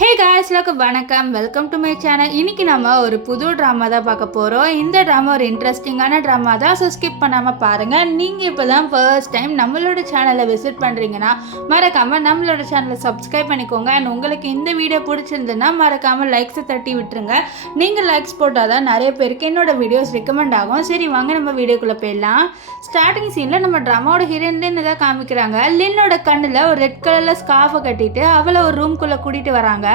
Hey guys, வணக்கம். Welcome to my channel. இன்றைக்கி நம்ம ஒரு புது ட்ராமா தான் பார்க்க போகிறோம். இந்த ட்ராமா ஒரு இன்ட்ரெஸ்டிங்கான ட்ராமா தான். ஸோ ஸ்கிப் பண்ணாமல் பாருங்கள். நீங்கள் இப்போ தான் ஃபர்ஸ்ட் டைம் நம்மளோட சேனலை விசிட் பண்ணுறீங்கன்னா மறக்காமல் நம்மளோட சேனலை சப்ஸ்கிரைப் பண்ணிக்கோங்க. அண்ட் உங்களுக்கு இந்த வீடியோ பிடிச்சிருந்துன்னா மறக்காமல் லைக்ஸை தட்டி விட்டுருங்க. நீங்கள் லைக்ஸ் போட்டால் தான் நிறைய பேருக்கு என்னோட வீடியோஸ் ரெக்கமெண்ட் ஆகும். சரி வாங்க நம்ம வீடியோக்குள்ளே போயிடலாம். ஸ்டார்டிங் சீனில் நம்ம ட்ராமாவோட ஹீரோயின் லின்னு தான் காமிக்கிறாங்க. லின்னோட கண்ணில் ஒரு ரெட் கலரில் ஸ்கார்ஃபை கட்டிட்டு அவளை ஒரு ரூம்குள்ளே கூட்டிகிட்டு வராங்க.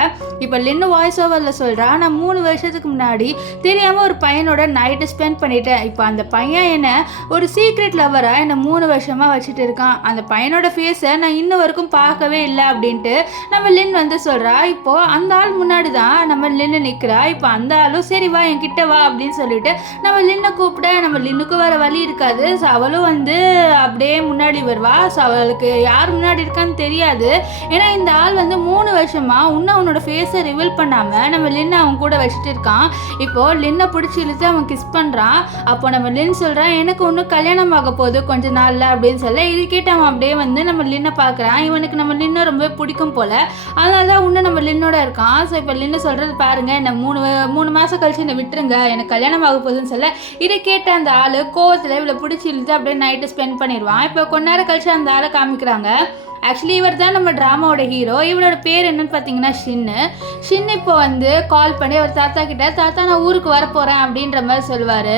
இப்போ லின்னு வாய்ஸ் ஓவரில் சொல்கிறா, நான் 3 வருஷத்துக்கு முன்னாடி தெரியாமல் ஒரு பையனோட நைட்டு ஸ்பெண்ட் பண்ணிட்டேன். இப்போ அந்த பையன் என்ன ஒரு சீக்ரெட் லவராக என்னை 3 வருஷமாக வச்சுட்டு இருக்கான். அந்த பையனோட ஃபேஸை நான் இன்ன வரைக்கும் பார்க்கவே இல்லை அப்படின்ட்டு நம்ம லின் வந்து சொல்கிறா. இப்போது அந்த ஆள் முன்னாடி தான் நம்ம லின்னு நிற்கிறா. இப்போ அந்த ஆளும் சரி வா என் கிட்ட வா அப்படின்னு சொல்லிட்டு நம்ம லின்னை கூப்பிட நம்ம லின்னுக்கு வேறு வழி இருக்காது. ஸோ அவளும் வந்து அப்படியே முன்னாடி வருவா. ஸோ அவளுக்கு யார் முன்னாடி இருக்கான்னு தெரியாது. ஏன்னா இந்த ஆள் வந்து 3 வருஷமாக இன்னும் அவனோட ஃபேஸை ரிவீல் பண்ணாமல் நம்ம லின்னை அவன் கூட வச்சுட்டு இருக்கான். இப்போது லின்னை பிடிச்சி இழுத்து அவன் கிஸ் பண்ணுறான். அப்போ நம்ம லின் சொல்கிறான், எனக்கு ஒன்றும் கல்யாணம் ஆக போகுது கொஞ்ச நாளில் அப்படின்னு சொல்ல இது கேட்டு அவன் அப்படியே வந்து நம்ம லின்னை பார்க்குறான். இவனுக்கு நம்ம லின்னை ரொம்ப பிடிக்கும் போல். அதனால தான் இன்னும் நம்ம லின்னோட இருக்கான். ஸோ இப்போ லின்னு சொல்கிறது பாருங்கள், என்ன 3 மாதம் கழிச்சு என்னை விட்டுருங்க, எனக்கு கல்யாணம் ஆக போகுதுன்னு சொல்ல இதை கேட்ட அந்த ஆள் கோவத்தில் இவ்வளோ பிடிச்சி இழுத்து அப்படியே நைட்டு ஸ்பெண்ட் பண்ணிடுவான். இப்போ கொஞ்ச நேரம் கழிச்சு அந்த ஆளை காமிக்கிறாங்க. ஆக்சுவலி இவர் தான் நம்ம ட்ராமாவோட ஹீரோ. இவரோட பேர் என்னன்னு பார்த்தீங்கன்னா ஷின் இப்போ வந்து கால் பண்ணி அவர் தாத்தா கிட்ட, தாத்தா நான் ஊருக்கு வரப்போகிறேன் அப்படின்ற மாதிரி சொல்லுவார்.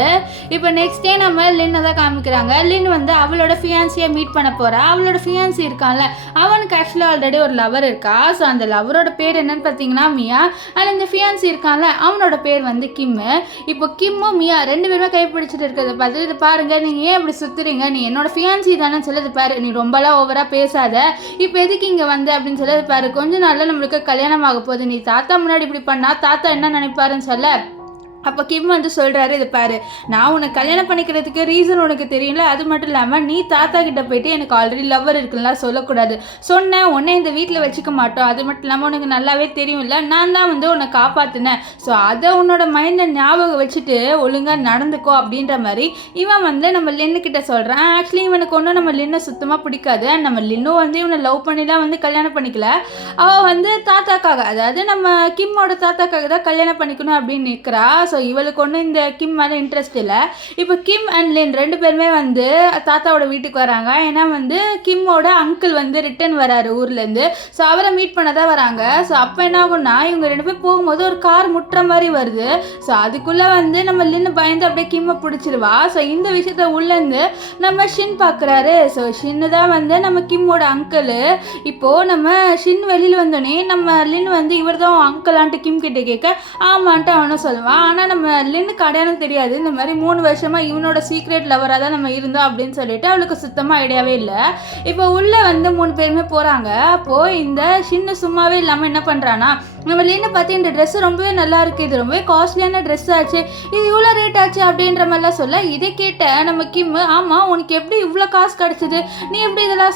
இப்போ நெக்ஸ்ட் டே நம்ம லின்னை தான் காமிக்கிறாங்க. லின் வந்து அவளோட ஃபியான்சியை மீட் பண்ண போகிறா. அவளோட ஃபியான்சி இருக்கான்ல, அவனுக்கு ஆக்சுவலாக ஆல்ரெடி ஒரு லவர் இருக்கா. ஸோ அந்த லவரோட பேர் என்னன்னு பார்த்தீங்கன்னா மியா. அதில் இந்த ஃபியான்சி இருக்கான்ல அவனோட பேர் வந்து கிம்மு. இப்போ கிம்மும் மியா 2 பேருமே கைப்பிடிச்சிட்டு இருக்கிறத பார்த்து இது பாருங்கள், நீங்கள் ஏன் இப்படி சுற்றுறீங்க, நீ என்னோட ஃபியான்சி தானே சொல்லுது பாரு, நீ ரொம்பலாம் ஓவராக பேசாத, இப்போ எதுக்கு இங்கே வந்து அப்படின்னு சொல்லி பாரு, கொஞ்ச நாளில் நம்மளுக்கு கல்யாணம் ஆக போகுது, நீ தாத்தா முன்னாடி இப்படி பண்ணா தாத்தா என்ன நினைப்பாருன்னு சொல்ல அப்போ கிம் வந்து சொல்கிறாரு, இது பாரு, நான் உனக்கு கல்யாணம் பண்ணிக்கிறதுக்கு ரீசன் உனக்கு தெரியல, அது மட்டும் இல்லாமல் நீ தாத்தா கிட்ட போயிட்டு எனக்கு ஆல்ரெடி லவ்வர் இருக்குல்ல சொல்லக்கூடாது, சொன்னேன் உன்னை இந்த வீட்டில் வச்சுக்க மாட்டோம், அது மட்டும் இல்லாமல் உனக்கு நல்லாவே தெரியும்ல, நான் தான் வந்து உன்னை காப்பாற்றினேன், ஸோ அதை உன்னோட மைண்டை ஞாபகம் வச்சுட்டு ஒழுங்காக நடந்துக்கோ அப்படின்ற மாதிரி இவன் வந்து நம்ம லின்னுக்கிட்ட சொல்கிறான். ஆக்சுவலி இவனுக்கு ஒன்றும் நம்ம லின்னை சுத்தமாக பிடிக்காது. நம்ம லின்னும் வந்து இவனை லவ் பண்ணிலாம் வந்து கல்யாணம் பண்ணிக்கல. அவள் வந்து தாத்தாக்காக, அதாவது நம்ம கிம்மோட தாத்தாக்காக தான் கல்யாணம் பண்ணிக்கணும் அப்படின்னு நிற்கிறா. ஸோ இவளுக்கு ஒன்றும் இந்த கிம் மேலே இன்ட்ரெஸ்ட் இல்லை. இப்போ கிம் அண்ட் லின் 2 பேருமே வந்து தாத்தாவோட வீட்டுக்கு வராங்க. ஏன்னா வந்து கிம்மோட அங்கிள் வந்து ரிட்டர்ன் வராரு ஊர்லேருந்து. ஸோ அவரை மீட் பண்ண தான் வராங்க. ஸோ அப்போ என்ன ஆகும்னா இவங்க 2 பேர் போகும்போது ஒரு கார் முட்டுற மாதிரி வருது. ஸோ அதுக்குள்ளே வந்து நம்ம லின்னு பயந்து அப்படியே கிம்மை பிடிச்சிருவா. ஸோ இந்த விஷயத்த உள்ளேருந்து நம்ம ஷின் பார்க்குறாரு. ஸோ ஷின்னு தான் வந்து நம்ம கிம்மோட அங்கிள். இப்போது நம்ம ஷின் வெளியில் வந்தோடனே நம்ம லின் வந்து இவர் தான் அங்கிளான்ட்டு கிம் கிட்ட கேட்க ஆமான்ட்டு அவனும் சொல்லுவான். ஆனால் நம்ம லின்னுக்கு அடையாளம் தெரியாது. இந்த மாதிரி 3 வருஷமாக இவனோட சீக்ரெட் லவராக தான் நம்ம இருந்தோம் அப்படின்னு சொல்லிட்டு அவளுக்கு சுத்தமாக ஐடியாவே இல்லை. இப்போ உள்ளே வந்து 3 பேருமே போகிறாங்க. அப்போது இந்த ஷின்னு சும்மாவே இல்லாமல் என்ன பண்ணுறான்னா, நம்ம லின்னை பார்த்து இந்த ட்ரெஸ்ஸு ரொம்பவே நல்லா இருக்குது, இது ரொம்பவே காஸ்ட்லியான ட்ரெஸ் ஆச்சு, இது இவ்வளோ ரேட் ஆச்சு அப்படின்ற மாதிரிலாம் சொல்ல இதை கேட்ட நம்ம கிம், ஆமாம் உனக்கு எப்படி இவ்வளோ காசு கிடச்சிது, நீ எப்படி இதெல்லாம்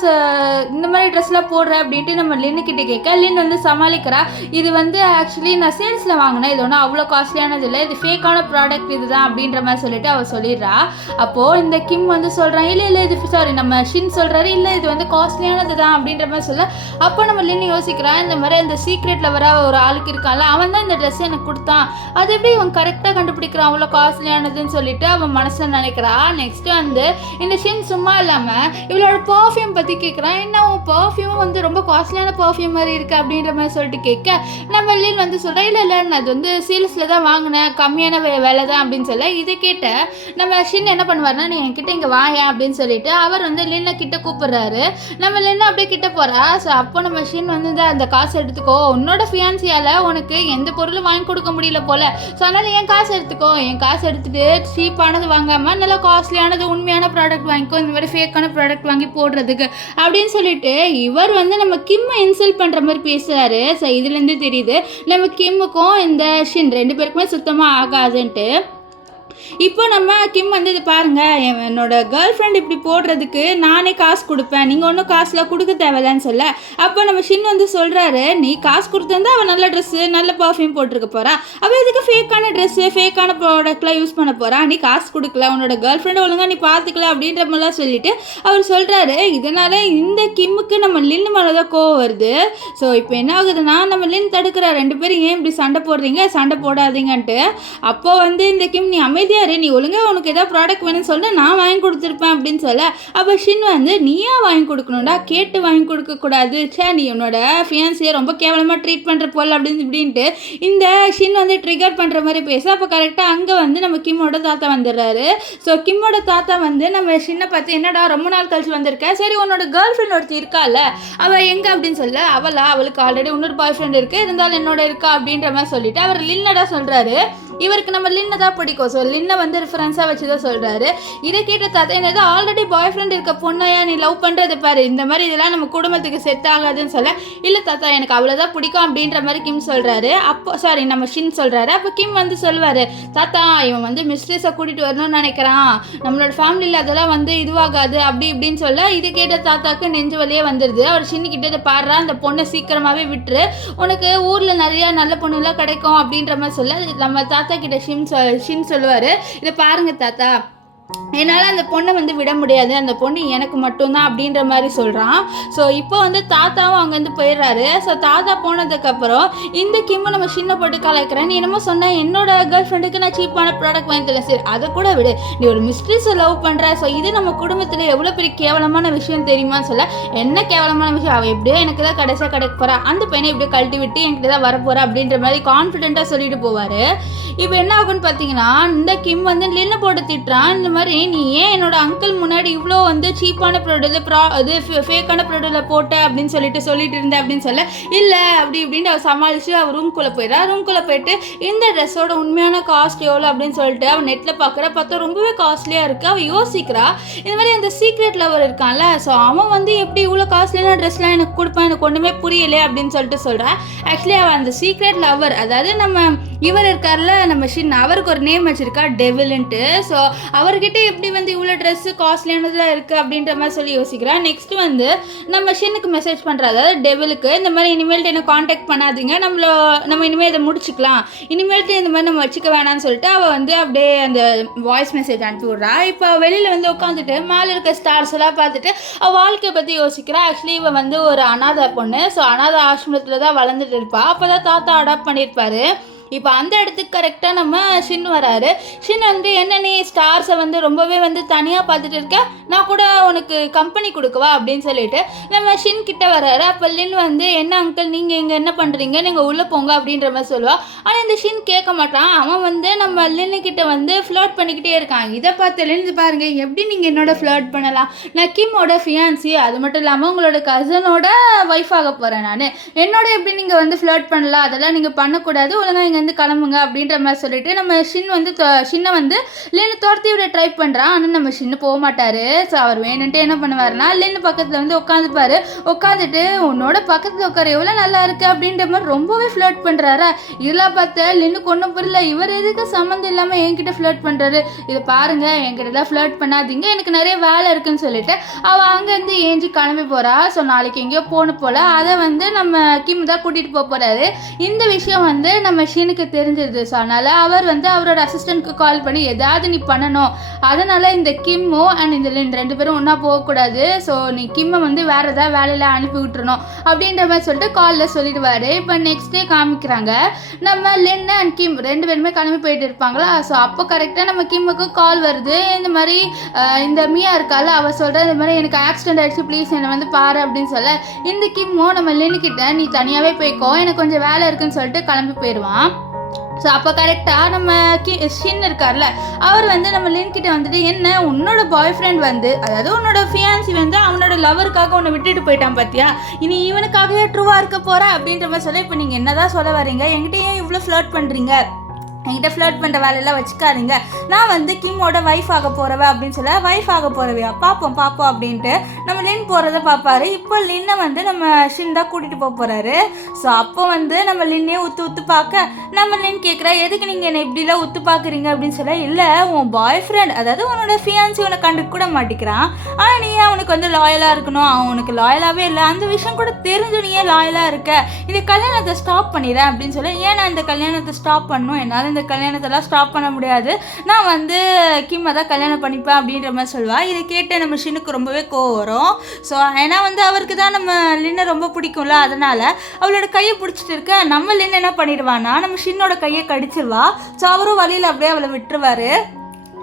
இந்த மாதிரி ட்ரெஸ்லாம் போடுற அப்படின்ட்டு நம்ம லின்னுக்கிட்ட கேட்க லின் வந்து சமாளிக்கிறா. இது வந்து ஆக்சுவலி நான் சேல்ஸில் வாங்கினேன், இது ஒன்றும் அவ்வளோ காஸ்ட்லியானது இல்லை, இது ஃபேக்கான ப்ராடக்ட் இதுதான் அப்படின்ற மாதிரி சொல்லிட்டு அவள் சொல்லிடுறா. அப்போது இந்த கிம் வந்து சொல்கிறான், இல்லை இது சாரி நம்ம ஷின் சொல்கிறாரு, இல்லை இது வந்து காஸ்ட்லியானது தான் அப்படின்ற மாதிரி சொல்ல அப்போ நம்ம லின் யோசிக்கிறான், இந்த மாதிரி இந்த சீக்ரெட் லவராக ஒரு ஆளுக்கு இருக்கான்ல அவன் தான் இந்த ட்ரெஸ் எனக்கு கொடுத்தான், அது எப்படி இவன் கரெக்டாக கண்டுபிடிக்கிறான் அவ்வளோ காஸ்ட்லியானதுன்னு சொல்லிட்டு அவன் மனசில் நினைக்கிறா. நெக்ஸ்ட்டு வந்து இந்த ஷின் சும்மா இல்லாமல் இவளோட பர்ஃப்யூம் பற்றி கேட்குறான். என்ன உன் பர்ஃப்யூமும் வந்து ரொம்ப காஸ்ட்லியான பர்ஃப்யூம் மாதிரி இருக்குது அப்படின்ற மாதிரி சொல்லிட்டு கேட்க நம்ம லின் வந்து சொல்கிறேன், இல்லை நான் அது வந்து சேல்ஸில் தான் வாங்கினேன், கம்மியான வேலை தான் அப்படின்னு சொல்ல இதை கேட்ட நம்ம ஷின் என்ன பண்ணுவார்னா, நீ என்கிட்ட இங்கே வாயா அப்படின்னு சொல்லிட்டு அவர் வந்து லின்னை கிட்ட கூப்பிடுறாரு. நம்ம லின்னை அப்படியே கிட்ட போகிறா. ஸோ அப்போ நம்ம ஷின் வந்து அந்த காசை எடுத்துக்கோ, உன்னோட ஃபியான்சியால் உனக்கு எந்த பொருளும் வாங்கி கொடுக்க முடியல போல, ஸோ அதனால் என் காசு எடுத்துக்கோ, என் காசு எடுத்துட்டு சீப்பானது வாங்காமல் நல்லா காஸ்ட்லியானது உண்மையான ப்ராடக்ட் வாங்கிக்கோ, இந்த மாதிரி ஃபேக்கான ப்ராடக்ட் வாங்கி போடுறதுக்கு அப்படின்னு சொல்லிட்டு இவர் வந்து நம்ம கிம்மை இன்சல்ட் பண்ணுற மாதிரி பேசுகிறாரு. ஸோ இதுலேருந்து தெரியுது நம்ம கிம்முக்கும் இந்த ஷின் 2 பேருக்குமே சுத்தமாக ஆகாதுன்ட்டு. இப்போ நம்ம கிம் வந்து இது பாருங்க, என்னோட கேர்ள் ஃப்ரெண்ட் இப்படி போடுறதுக்கு நானே காசு கொடுப்பேன், நீங்கள் ஒன்றும் காசுலாம் கொடுக்க தேவையில்லன்னு சொல்ல, அப்போ நம்ம ஷின் வந்து சொல்கிறாரு, நீ காசு கொடுத்துருந்தா அவள் நல்ல ட்ரெஸ்ஸு நல்ல பர்ஃப்யூம் போட்டிருக்க போகிறா, அவள் இதுக்கு ஃபேக்கான ட்ரெஸ்ஸு ஃபேக்கான ப்ராடக்ட்லாம் யூஸ் பண்ண போகிறா, நீ காசு கொடுக்கல, உன்னோட கேர்ள் ஃப்ரெண்டை ஒழுங்காக நீ பார்த்துக்கல அப்படின்ற மாதிரிலாம் சொல்லிட்டு அவர் சொல்கிறாரு. இதனால் இந்த கிம்முக்கு நம்ம லின் மேலே தான் கோவம் வருது. ஸோ இப்போ என்ன ஆகுதுன்னா, நம்ம லின் தடுக்கிற, 2 பேரும் ஏன் இப்படி சண்டை போடுறீங்க, சண்டை போடாதீங்கன்ட்டு. அப்போ வந்து இந்த கிம், நீ அமைதியாக இரு, நீ ஒழுங்காக உனக்கு ஏதாவது ப்ராடக்ட் வேணும்னு சொல்லிட்டு நான் வாங்கி கொடுத்துருப்பேன் அப்படின்னு சொல்ல, அப்போ ஷின் வந்து நீயா வாங்கி கொடுக்கணும்டா, கேட்டு வாங்கி கொடுக்கக்கூடாது, நீ உன்னோட ஃபியான்சியை ரொம்ப கேவலமாக ட்ரீட் பண்ணுற போல் அப்படின்னு இப்படின்ட்டு இந்த ஷின் வந்து ட்ரிகர் பண்ணுற மாதிரி பேச, அப்போ கரெக்டாக அங்கே வந்து நம்ம கிம்மோட தாத்தா வந்துடுறாரு. ஸோ கிம்மோட தாத்தா வந்து நம்ம ஷின்னை பார்த்து, என்னடா ரொம்ப நாள் கழிச்சு வந்திருக்க, சரி உன்னோட கேர்ள் ஃப்ரெண்ட் ஒருத்தி இருக்கால அவள் எங்கே அப்படின்னு சொல்ல, அவளுக்கு ஆல்ரெடி இன்னொரு பாய் ஃப்ரெண்ட் இருக்குது, இருந்தாலும் என்னோட இருக்கா அப்படின்ற மாதிரி சொல்லிட்டு அவர் லின்னடா சொல்கிறாரு. இவருக்கு நம்ம லின்னை தான் பிடிக்கும். ஸோ லின்னை வந்து ரெஃபரன்ஸாக வச்சு தான் சொல்கிறாரு. இதை கேட்ட தாத்தா, என்னது ஆல்ரெடி பாய் ஃப்ரெண்ட் இருக்க பொண்ணையா நீ லவ் பண்ணுறது பாரு, இந்த மாதிரி இதெல்லாம் நம்ம குடும்பத்துக்கு செட் ஆகாதுன்னு சொல்ல, இல்லை தாத்தா எனக்கு அவ்வளோதான் பிடிக்கும் அப்படின்ற மாதிரி கிம் சொல்கிறாரு. அப்போ நம்ம ஷின் சொல்கிறாரு. அப்போ கிம் வந்து சொல்வார், தாத்தா இவன் வந்து மிஸ்ட்ரஸை கூட்டிகிட்டு வரணும்னு நினைக்கிறான், நம்மளோட ஃபேமிலியில் அதெல்லாம் வந்து இதுவாகாது அப்படி இப்படின்னு சொல்ல, இது கேட்ட தாத்தாக்கு நெஞ்சு வலியே வந்துடுது. அவர் ஷின்னுக்கிட்ட இதை பாடுறா, அந்த பொண்ணை சீக்கிரமாகவே விட்டுரு, உனக்கு ஊரில் நிறையா நல்ல பொண்ணுலாம் கிடைக்கும் அப்படின்ற மாதிரி சொல்ல, நம்ம தாத்தா கிட்ட ஷின் சொல்லுவார், இதை பாருங்க தாத்தா, என்னால் அந்த பொண்ணை வந்து விட முடியாது, அந்த பொண்ணு எனக்கு மட்டும்தான் அப்படின்ற மாதிரி சொல்கிறான். ஸோ இப்போ வந்து தாத்தாவும் அங்கேருந்து போயிடுறாரு. ஸோ தாத்தா போனதுக்கப்புறம் இந்த கிம்மை நம்ம சின்ன போட்டு கலாய்க்கிறேன், நீ என்னமோ சொன்ன என்னோட கேர்ள் ஃப்ரெண்டுக்கு நான் சீப்பான ப்ராடக்ட் வாங்கி தரேன், சரி அதை கூட விடு, நீ ஒரு மிஸ்ட்ரிஸை லவ் பண்ணுற, ஸோ இது நம்ம குடும்பத்தில் எவ்வளோ பெரிய கேவலமான விஷயம் தெரியுமான்னு சொல்ல, என்ன கேவலமான விஷயம், அவள் எப்படியோ எனக்கு தான் கடைசியாக கிடைக்க போகிறா, அந்த பையனை எப்படியோ கழட்டி விட்டு என்கிட்ட தான் வரப்போகிறா அப்படின்ற மாதிரி கான்ஃபிடென்ட்டாக சொல்லிட்டு போவார். இப்போ என்ன ஆகுன்னு பார்த்தீங்கன்னா, இந்த கிம் வந்து லின்னை போட்டு திட்டுறான், இந்த மாதிரி நீ ஏன் என்னோட அங்கிள் முன்னாடி இவ்வளோ வந்து சீப்பான ப்ராடக்ட் ஃபேக்கான ப்ராடக்டில் போட்ட அப்படின்னு சொல்லிட்டு இருந்தேன் அப்படின்னு சொல்ல, இல்லை அப்படி இப்படின்னு அவர் சமாளித்து அவர் ரூம்குள்ளே போயிடா. ரூம்குள்ளே போயிட்டு இந்த ட்ரெஸ்ஸோட உண்மையான காஸ்ட் எவ்வளோ அப்படின்னு சொல்லிட்டு அவன் நெட்டில் பார்த்தா ரொம்பவே காஸ்ட்லியாக இருக்குது. அவள் யோசிக்கிறா, இந்த மாதிரி அந்த சீக்ரெட் லவர் இருக்கான்ல, ஸோ அவன் வந்து எப்படி இவ்வளோ காஸ்ட்லியான ட்ரெஸ்லாம் எனக்கு கொடுப்பான், எனக்கு ஒன்றுமே புரியலை அப்படின்னு சொல்லிட்டு சொல்கிறான். ஆக்சுவலி அவன் அந்த சீக்ரெட் லவர், அதாவது நம்ம இவர் இருக்கார்ல நம்ம ஷின், அவருக்கு ஒரு நேம் வச்சுருக்கா டெவில்ன்ட்டு. ஸோ அவர்கிட்ட எப்படி வந்து இவ்வளோ ட்ரெஸ்ஸு காஸ்ட்லியானதாக இருக்குது அப்படின்ற மாதிரி சொல்லி யோசிக்கிறான். நெக்ஸ்ட் வந்து நம்ம ஷின்னுக்கு மெசேஜ் பண்ணுறா, அதாவது டெவிலுக்கு, இந்த மாதிரி இனிமேல்ட்டு என்ன காண்டாக்ட் பண்ணாதீங்க, நம்ம இனிமேல் இதை முடிச்சுக்கலாம், இனிமேல்ட்டு இந்த மாதிரி நம்ம வச்சுக்க வேணாம்னு சொல்லிட்டு அவள் வந்து அப்படியே அந்த வாய்ஸ் மெசேஜ் அனுப்பி விட்றா. இப்போ வெளியில் வந்து உட்காந்துட்டு மேலே இருக்க ஸ்டார்ஸ் எல்லாம் பார்த்துட்டு அவள் வாழ்க்கையை பற்றி யோசிக்கிறா. ஆக்சுவலி இவள் வந்து ஒரு அனாதை பொண்ணு, ஸோ அனாதை ஆசிரமத்தில் தான் வளர்ந்துட்டு இருப்பாள். அப்போ தான் தாத்தா அடாப்ட் பண்ணியிருப்பாரு. இப்போ அந்த இடத்துக்கு கரெக்டாக நம்ம ஷின் வராரு. ஷின் வந்து என்ன நீ ஸ்டார்ஸை வந்து ரொம்பவே வந்து தனியாக பார்த்துட்டு இருக்க, நான் கூட உனக்கு கம்பெனி கொடுக்கவா அப்படின்னு சொல்லிட்டு நம்ம ஷின் கிட்ட வராரு. அப்போ லின் வந்து என்ன அங்கிள் நீங்கள் இங்கே என்ன பண்ணுறீங்க, நீங்கள் உள்ளே போங்க அப்படின்ற மாதிரி சொல்லுவாள். ஆனால் இந்த ஷின் கேட்க மாட்டான். அவன் வந்து நம்ம லின்னுக்கிட்ட வந்து ஃப்ளர்ட் பண்ணிக்கிட்டே இருக்கான். இதை பார்த்து லின் பாருங்கள், எப்படி நீங்கள் என்னோட ஃப்ளர்ட் பண்ணலாம், நான் கிம்மோட ஃபியான்சி, அது மட்டும் இல்லாமல் உங்களோட கசனோட ஒய்ஃப் ஆக போகிறேன், நான் என்னோட எப்படி நீங்கள் வந்து ஃப்ளர்ட் பண்ணலாம், அதெல்லாம் நீங்கள் பண்ணக்கூடாது, ஒழுங்காக இங்கே வந்து கிளம்புங்க அப்படின்ற மாதிரி சொல்லிட்டு நம்ம ஷின்னை வந்து லின்னு துரத்தி விட ட்ரை பண்ணுறான். ஆனால் நம்ம ஷின்னு போக மாட்டார். ஸோ அவர் வேணுன்ட்டு என்ன பண்ணுவார்னா, லின்னு பக்கத்தில் வந்து உட்காந்துட்டு உன்னோட பக்கத்தில் உட்கார எவ்வளோ நல்லா இருக்கு அப்படின்ற மாதிரி ரொம்பவே ஃப்ளர்ட் பண்ணுறாரா. இதெல்லாம் பார்த்து லின்னுக்கு ஒன்றும் புரியல, இவர் எதுக்கு சம்மந்தம் இல்லாமல் என்கிட்ட ஃப்ளர்ட் பண்ணுறாரு, இதை பாருங்க என்கிட்ட தான் ஃப்ளர்ட் பண்ணாதீங்க, எனக்கு நிறைய வேலை இருக்குன்னு சொல்லிட்டு அவள் அங்கேருந்து ஏஞ்சி கிளம்பி போகிறா. ஸோ நாளைக்கு எங்கேயோ போகணும் போல், அதை வந்து நம்ம கிம் தான் கூட்டிகிட்டு போகிறாரு. இந்த விஷயம் வந்து நம்ம ஷினுக்கு தெரிஞ்சிருது. ஸோ அதனால் அவர் வந்து அவரோட அசிஸ்டண்ட்க்கு கால் பண்ணி ஏதாவது நீ பண்ணணும், அதனால் இந்த கிம்மோ அண்ட் இந்த லின் 2 பேரும் ஒன்றா போகக்கூடாது, ஸோ நீ கிம்மை வந்து வேறு ஏதாவது வேலையில் அனுப்பி விட்டுறணும் அப்படின்ற மாதிரி சொல்லிட்டு காலில் சொல்லிடுவார். இப்போ நெக்ஸ்ட் டே காமிக்கிறாங்க, நம்ம லின் அண்ட் கிம் 2 பேருமே கிளம்பி போயிட்டு இருப்பாங்களா. ஸோ அப்போ கரெக்டாக நம்ம கிம்முக்கு கால் வருது. இந்த மாதிரி இந்த மியா இருக்கால, அவள் சொல்கிற இந்த மாதிரி எனக்கு ஆக்சிடென்ட் ஆகிடுச்சு, ப்ளீஸ் என்னை வந்து பாரு அப்படின்னு சொல்ல, இந்த கிம்மோ நம்ம லின்னுக்கிட்ட நீ தனியாகவே போய்க்கோ, எனக்கு கொஞ்சம் வேலை இருக்குன்னு சொல்லிட்டு கிளம்பி போயிடுவான். ஸோ அப்போ கரெக்டாக நம்ம ஷின் இருக்கார்ல, அவர் வந்து நம்ம லின்கிட்ட வந்துட்டு, என்ன உன்னோட பாய் ஃப்ரெண்ட் வந்து, அதாவது உன்னோட ஃபியான்சி வந்து அவனோட லவருக்காக உன்னை விட்டுட்டு போயிட்டான் பார்த்தியா, இனி இவனுக்காகவே ட்ரூவாக இருக்க போகிறா அப்படின்ற மாதிரி சொல்ல, இப்போ நீங்கள் என்ன தான் சொல்ல வரீங்க, என்கிட்ட ஏன் இவ்வளோ ஃப்ளர்ட் பண்ணுறீங்க, என்கிட்ட ஃப்ளர்ட் பண்ணுற வேலையெல்லாம் வச்சுக்காதீங்க, நான் வந்து கிம்மோட ஒய்ஃப் ஆக போகிறவ அப்படின்னு சொல்ல, ஒய்ஃப் ஆக போகிறவையா, பார்ப்போம் அப்படின்ட்டு நம்ம லின் போகிறத பார்ப்பாரு. இப்போ லின்னை வந்து நம்ம ஷின் தான் கூட்டிகிட்டு போகிறாரு. ஸோ அப்போ வந்து நம்ம லின்னே உத்து பார்க்க நம்ம லின் கேட்குறா, எதுக்கு நீங்கள் என்னை இப்படிலாம் உத்து பார்க்குறீங்க அப்படின்னு சொல்ல, இல்லை உன் பாய் ஃப்ரெண்ட் அதாவது உன்னோட ஃபியான்சி உன்னை கண்டுக்க கூட மாட்டேங்கிறான், ஆனால் நீ அவனுக்கு வந்து லாயலாக இருக்கணும், அவன் உனக்கு லாயலாகவே இல்லை, அந்த விஷயம் கூட தெரிஞ்சு நீ ஏன் லாயலாக இருக்க, இந்த கல்யாணத்தை ஸ்டாப் பண்ணிடுறேன் அப்படின்னு சொல்ல, ஏன் நான் இந்த கல்யாணத்தை ஸ்டாப் பண்ணணும், என்னால் இந்த கல்யாணத்தெல்லாம் ஸ்டாப் பண்ண முடியாது, நான் வந்து கிம்மை தான் கல்யாணம் பண்ணிப்பேன் அப்படின்ற மாதிரி சொல்லுவா. இதை கேட்டு நம்ம ஷின்னுக்கு ரொம்பவே கோவம் வரும். ஸோ ஏன்னா வந்து அவருக்கு தான் நம்ம லின்னை ரொம்ப பிடிக்கும்ல, அதனால் அவளோட கையை பிடிச்சிட்டு இருக்க நம்ம லின் என்ன பண்ணிடுவான்னா நம்ம ஷின்னோட கையை கடிச்சிருவா. ஸோ அவரும் வழியில் அப்படியே அவளை விட்டுருவார்.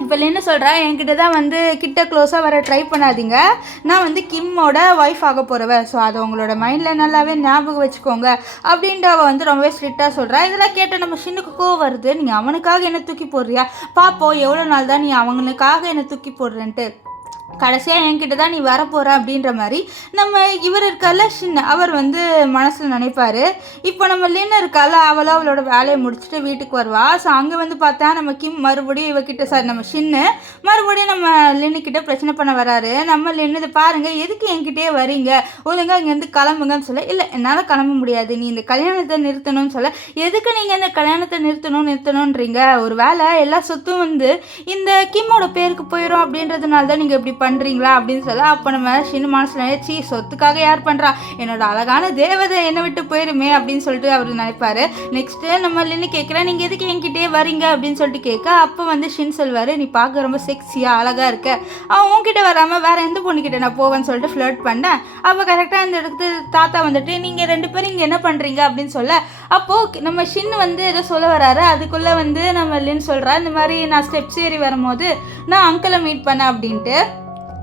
இப்போ என்ன சொல்கிறா, என்கிட்ட தான் வந்து கிட்ட க்ளோஸாக வர ட்ரை பண்ணாதீங்க, நான் வந்து கிம்மோட ஒய்ஃப் ஆக போகிறவ, ஸோ அதை உங்களோட மைண்டில் நல்லாவே ஞாபகம் வச்சுக்கோங்க அப்படின்ட்டு அவள் வந்து ரொம்பவே ஸ்ட்ரிக்டாக சொல்கிறா. இதெல்லாம் கேட்ட நம்ம ஷின்னுக்கு கோவம் வருது. நீங்கள் அவனுக்காக என்ன தூக்கி போடுறியா, பார்ப்போம் எவ்வளோ நாள் தான் நீ அவனுக்காக என்ன தூக்கி போடுறேன்ட்டு, கடைசியாக என்கிட்ட தான் நீ வரப்போகிற அப்படின்ற மாதிரி நம்ம இவர் இருக்கால ஷின் அவர் வந்து மனசில் நினைப்பார். இப்போ நம்ம லின் இருக்கால அவளோட வேலையை முடிச்சுட்டு வீட்டுக்கு வருவா. ஸோ அங்கே வந்து பார்த்தா நம்ம கிம் மறுபடியும் இவகிட்ட நம்ம ஷின்னு மறுபடியும் நம்ம லின்னுக்கிட்ட பிரச்சனை பண்ண வராரு. நம்ம லின்னு இதை பாருங்கள், எதுக்கு என்கிட்டயே வரீங்க, ஒழுங்காக இங்கேருந்து கிளம்புங்கன்னு சொல்ல, இல்லை என்னால் கிளம்ப முடியாது, நீ இந்த கல்யாணத்தை நிறுத்தணும்னு சொல்ல, எதுக்கு நீங்கள் இந்த கல்யாணத்தை நிறுத்தணுன்றீங்க, ஒரு வேலை எல்லா சொத்தும் வந்து இந்த கிம்மோட பேருக்கு போயிடும் அப்படின்றதுனால தான் நீங்கள் இப்படி பண்ணுறீங்களா அப்படின்னு சொல்ல, அப்போ நம்ம ஷின் மனசில் நினைச்சி சொத்துக்காக யார் பண்ணுறா, என்னோட அழகான தேவதை என்னை விட்டு போயிருமே அப்படின்னு சொல்லிட்டு அவர் நினைப்பாரு. நெக்ஸ்ட்டு நம்ம லின்னு கேட்குறேன், நீங்கள் எதுக்கு என்கிட்டயே வரீங்க அப்படின்னு சொல்லிட்டு கேட்க, அப்போ வந்து ஷின் சொல்வார், நீ பார்க்க ரொம்ப செக்ஸியாக அழகாக இருக்க, அவன் உன்கிட்ட வராமல் வேறு எந்த பொண்ணுக்கிட்ட நான் போவேன்னு சொல்லிட்டு ஃப்ளர்ட் பண்ணேன். அப்போ கரெக்டாக இந்த இடத்துக்கு தாத்தா வந்துட்டு நீங்கள் 2 பேரும் இங்கே என்ன பண்ணுறீங்க அப்படின்னு சொல்ல, அப்போது நம்ம ஷின் வந்து ஏதோ சொல்ல வராரு. அதுக்குள்ளே வந்து நம்ம லின் சொல்கிறா, இந்த மாதிரி நான் ஸ்டெப்ஸ் ஏறி வரும்போது நான் அங்கிளை மீட் பண்ணேன் அப்படின்ட்டு.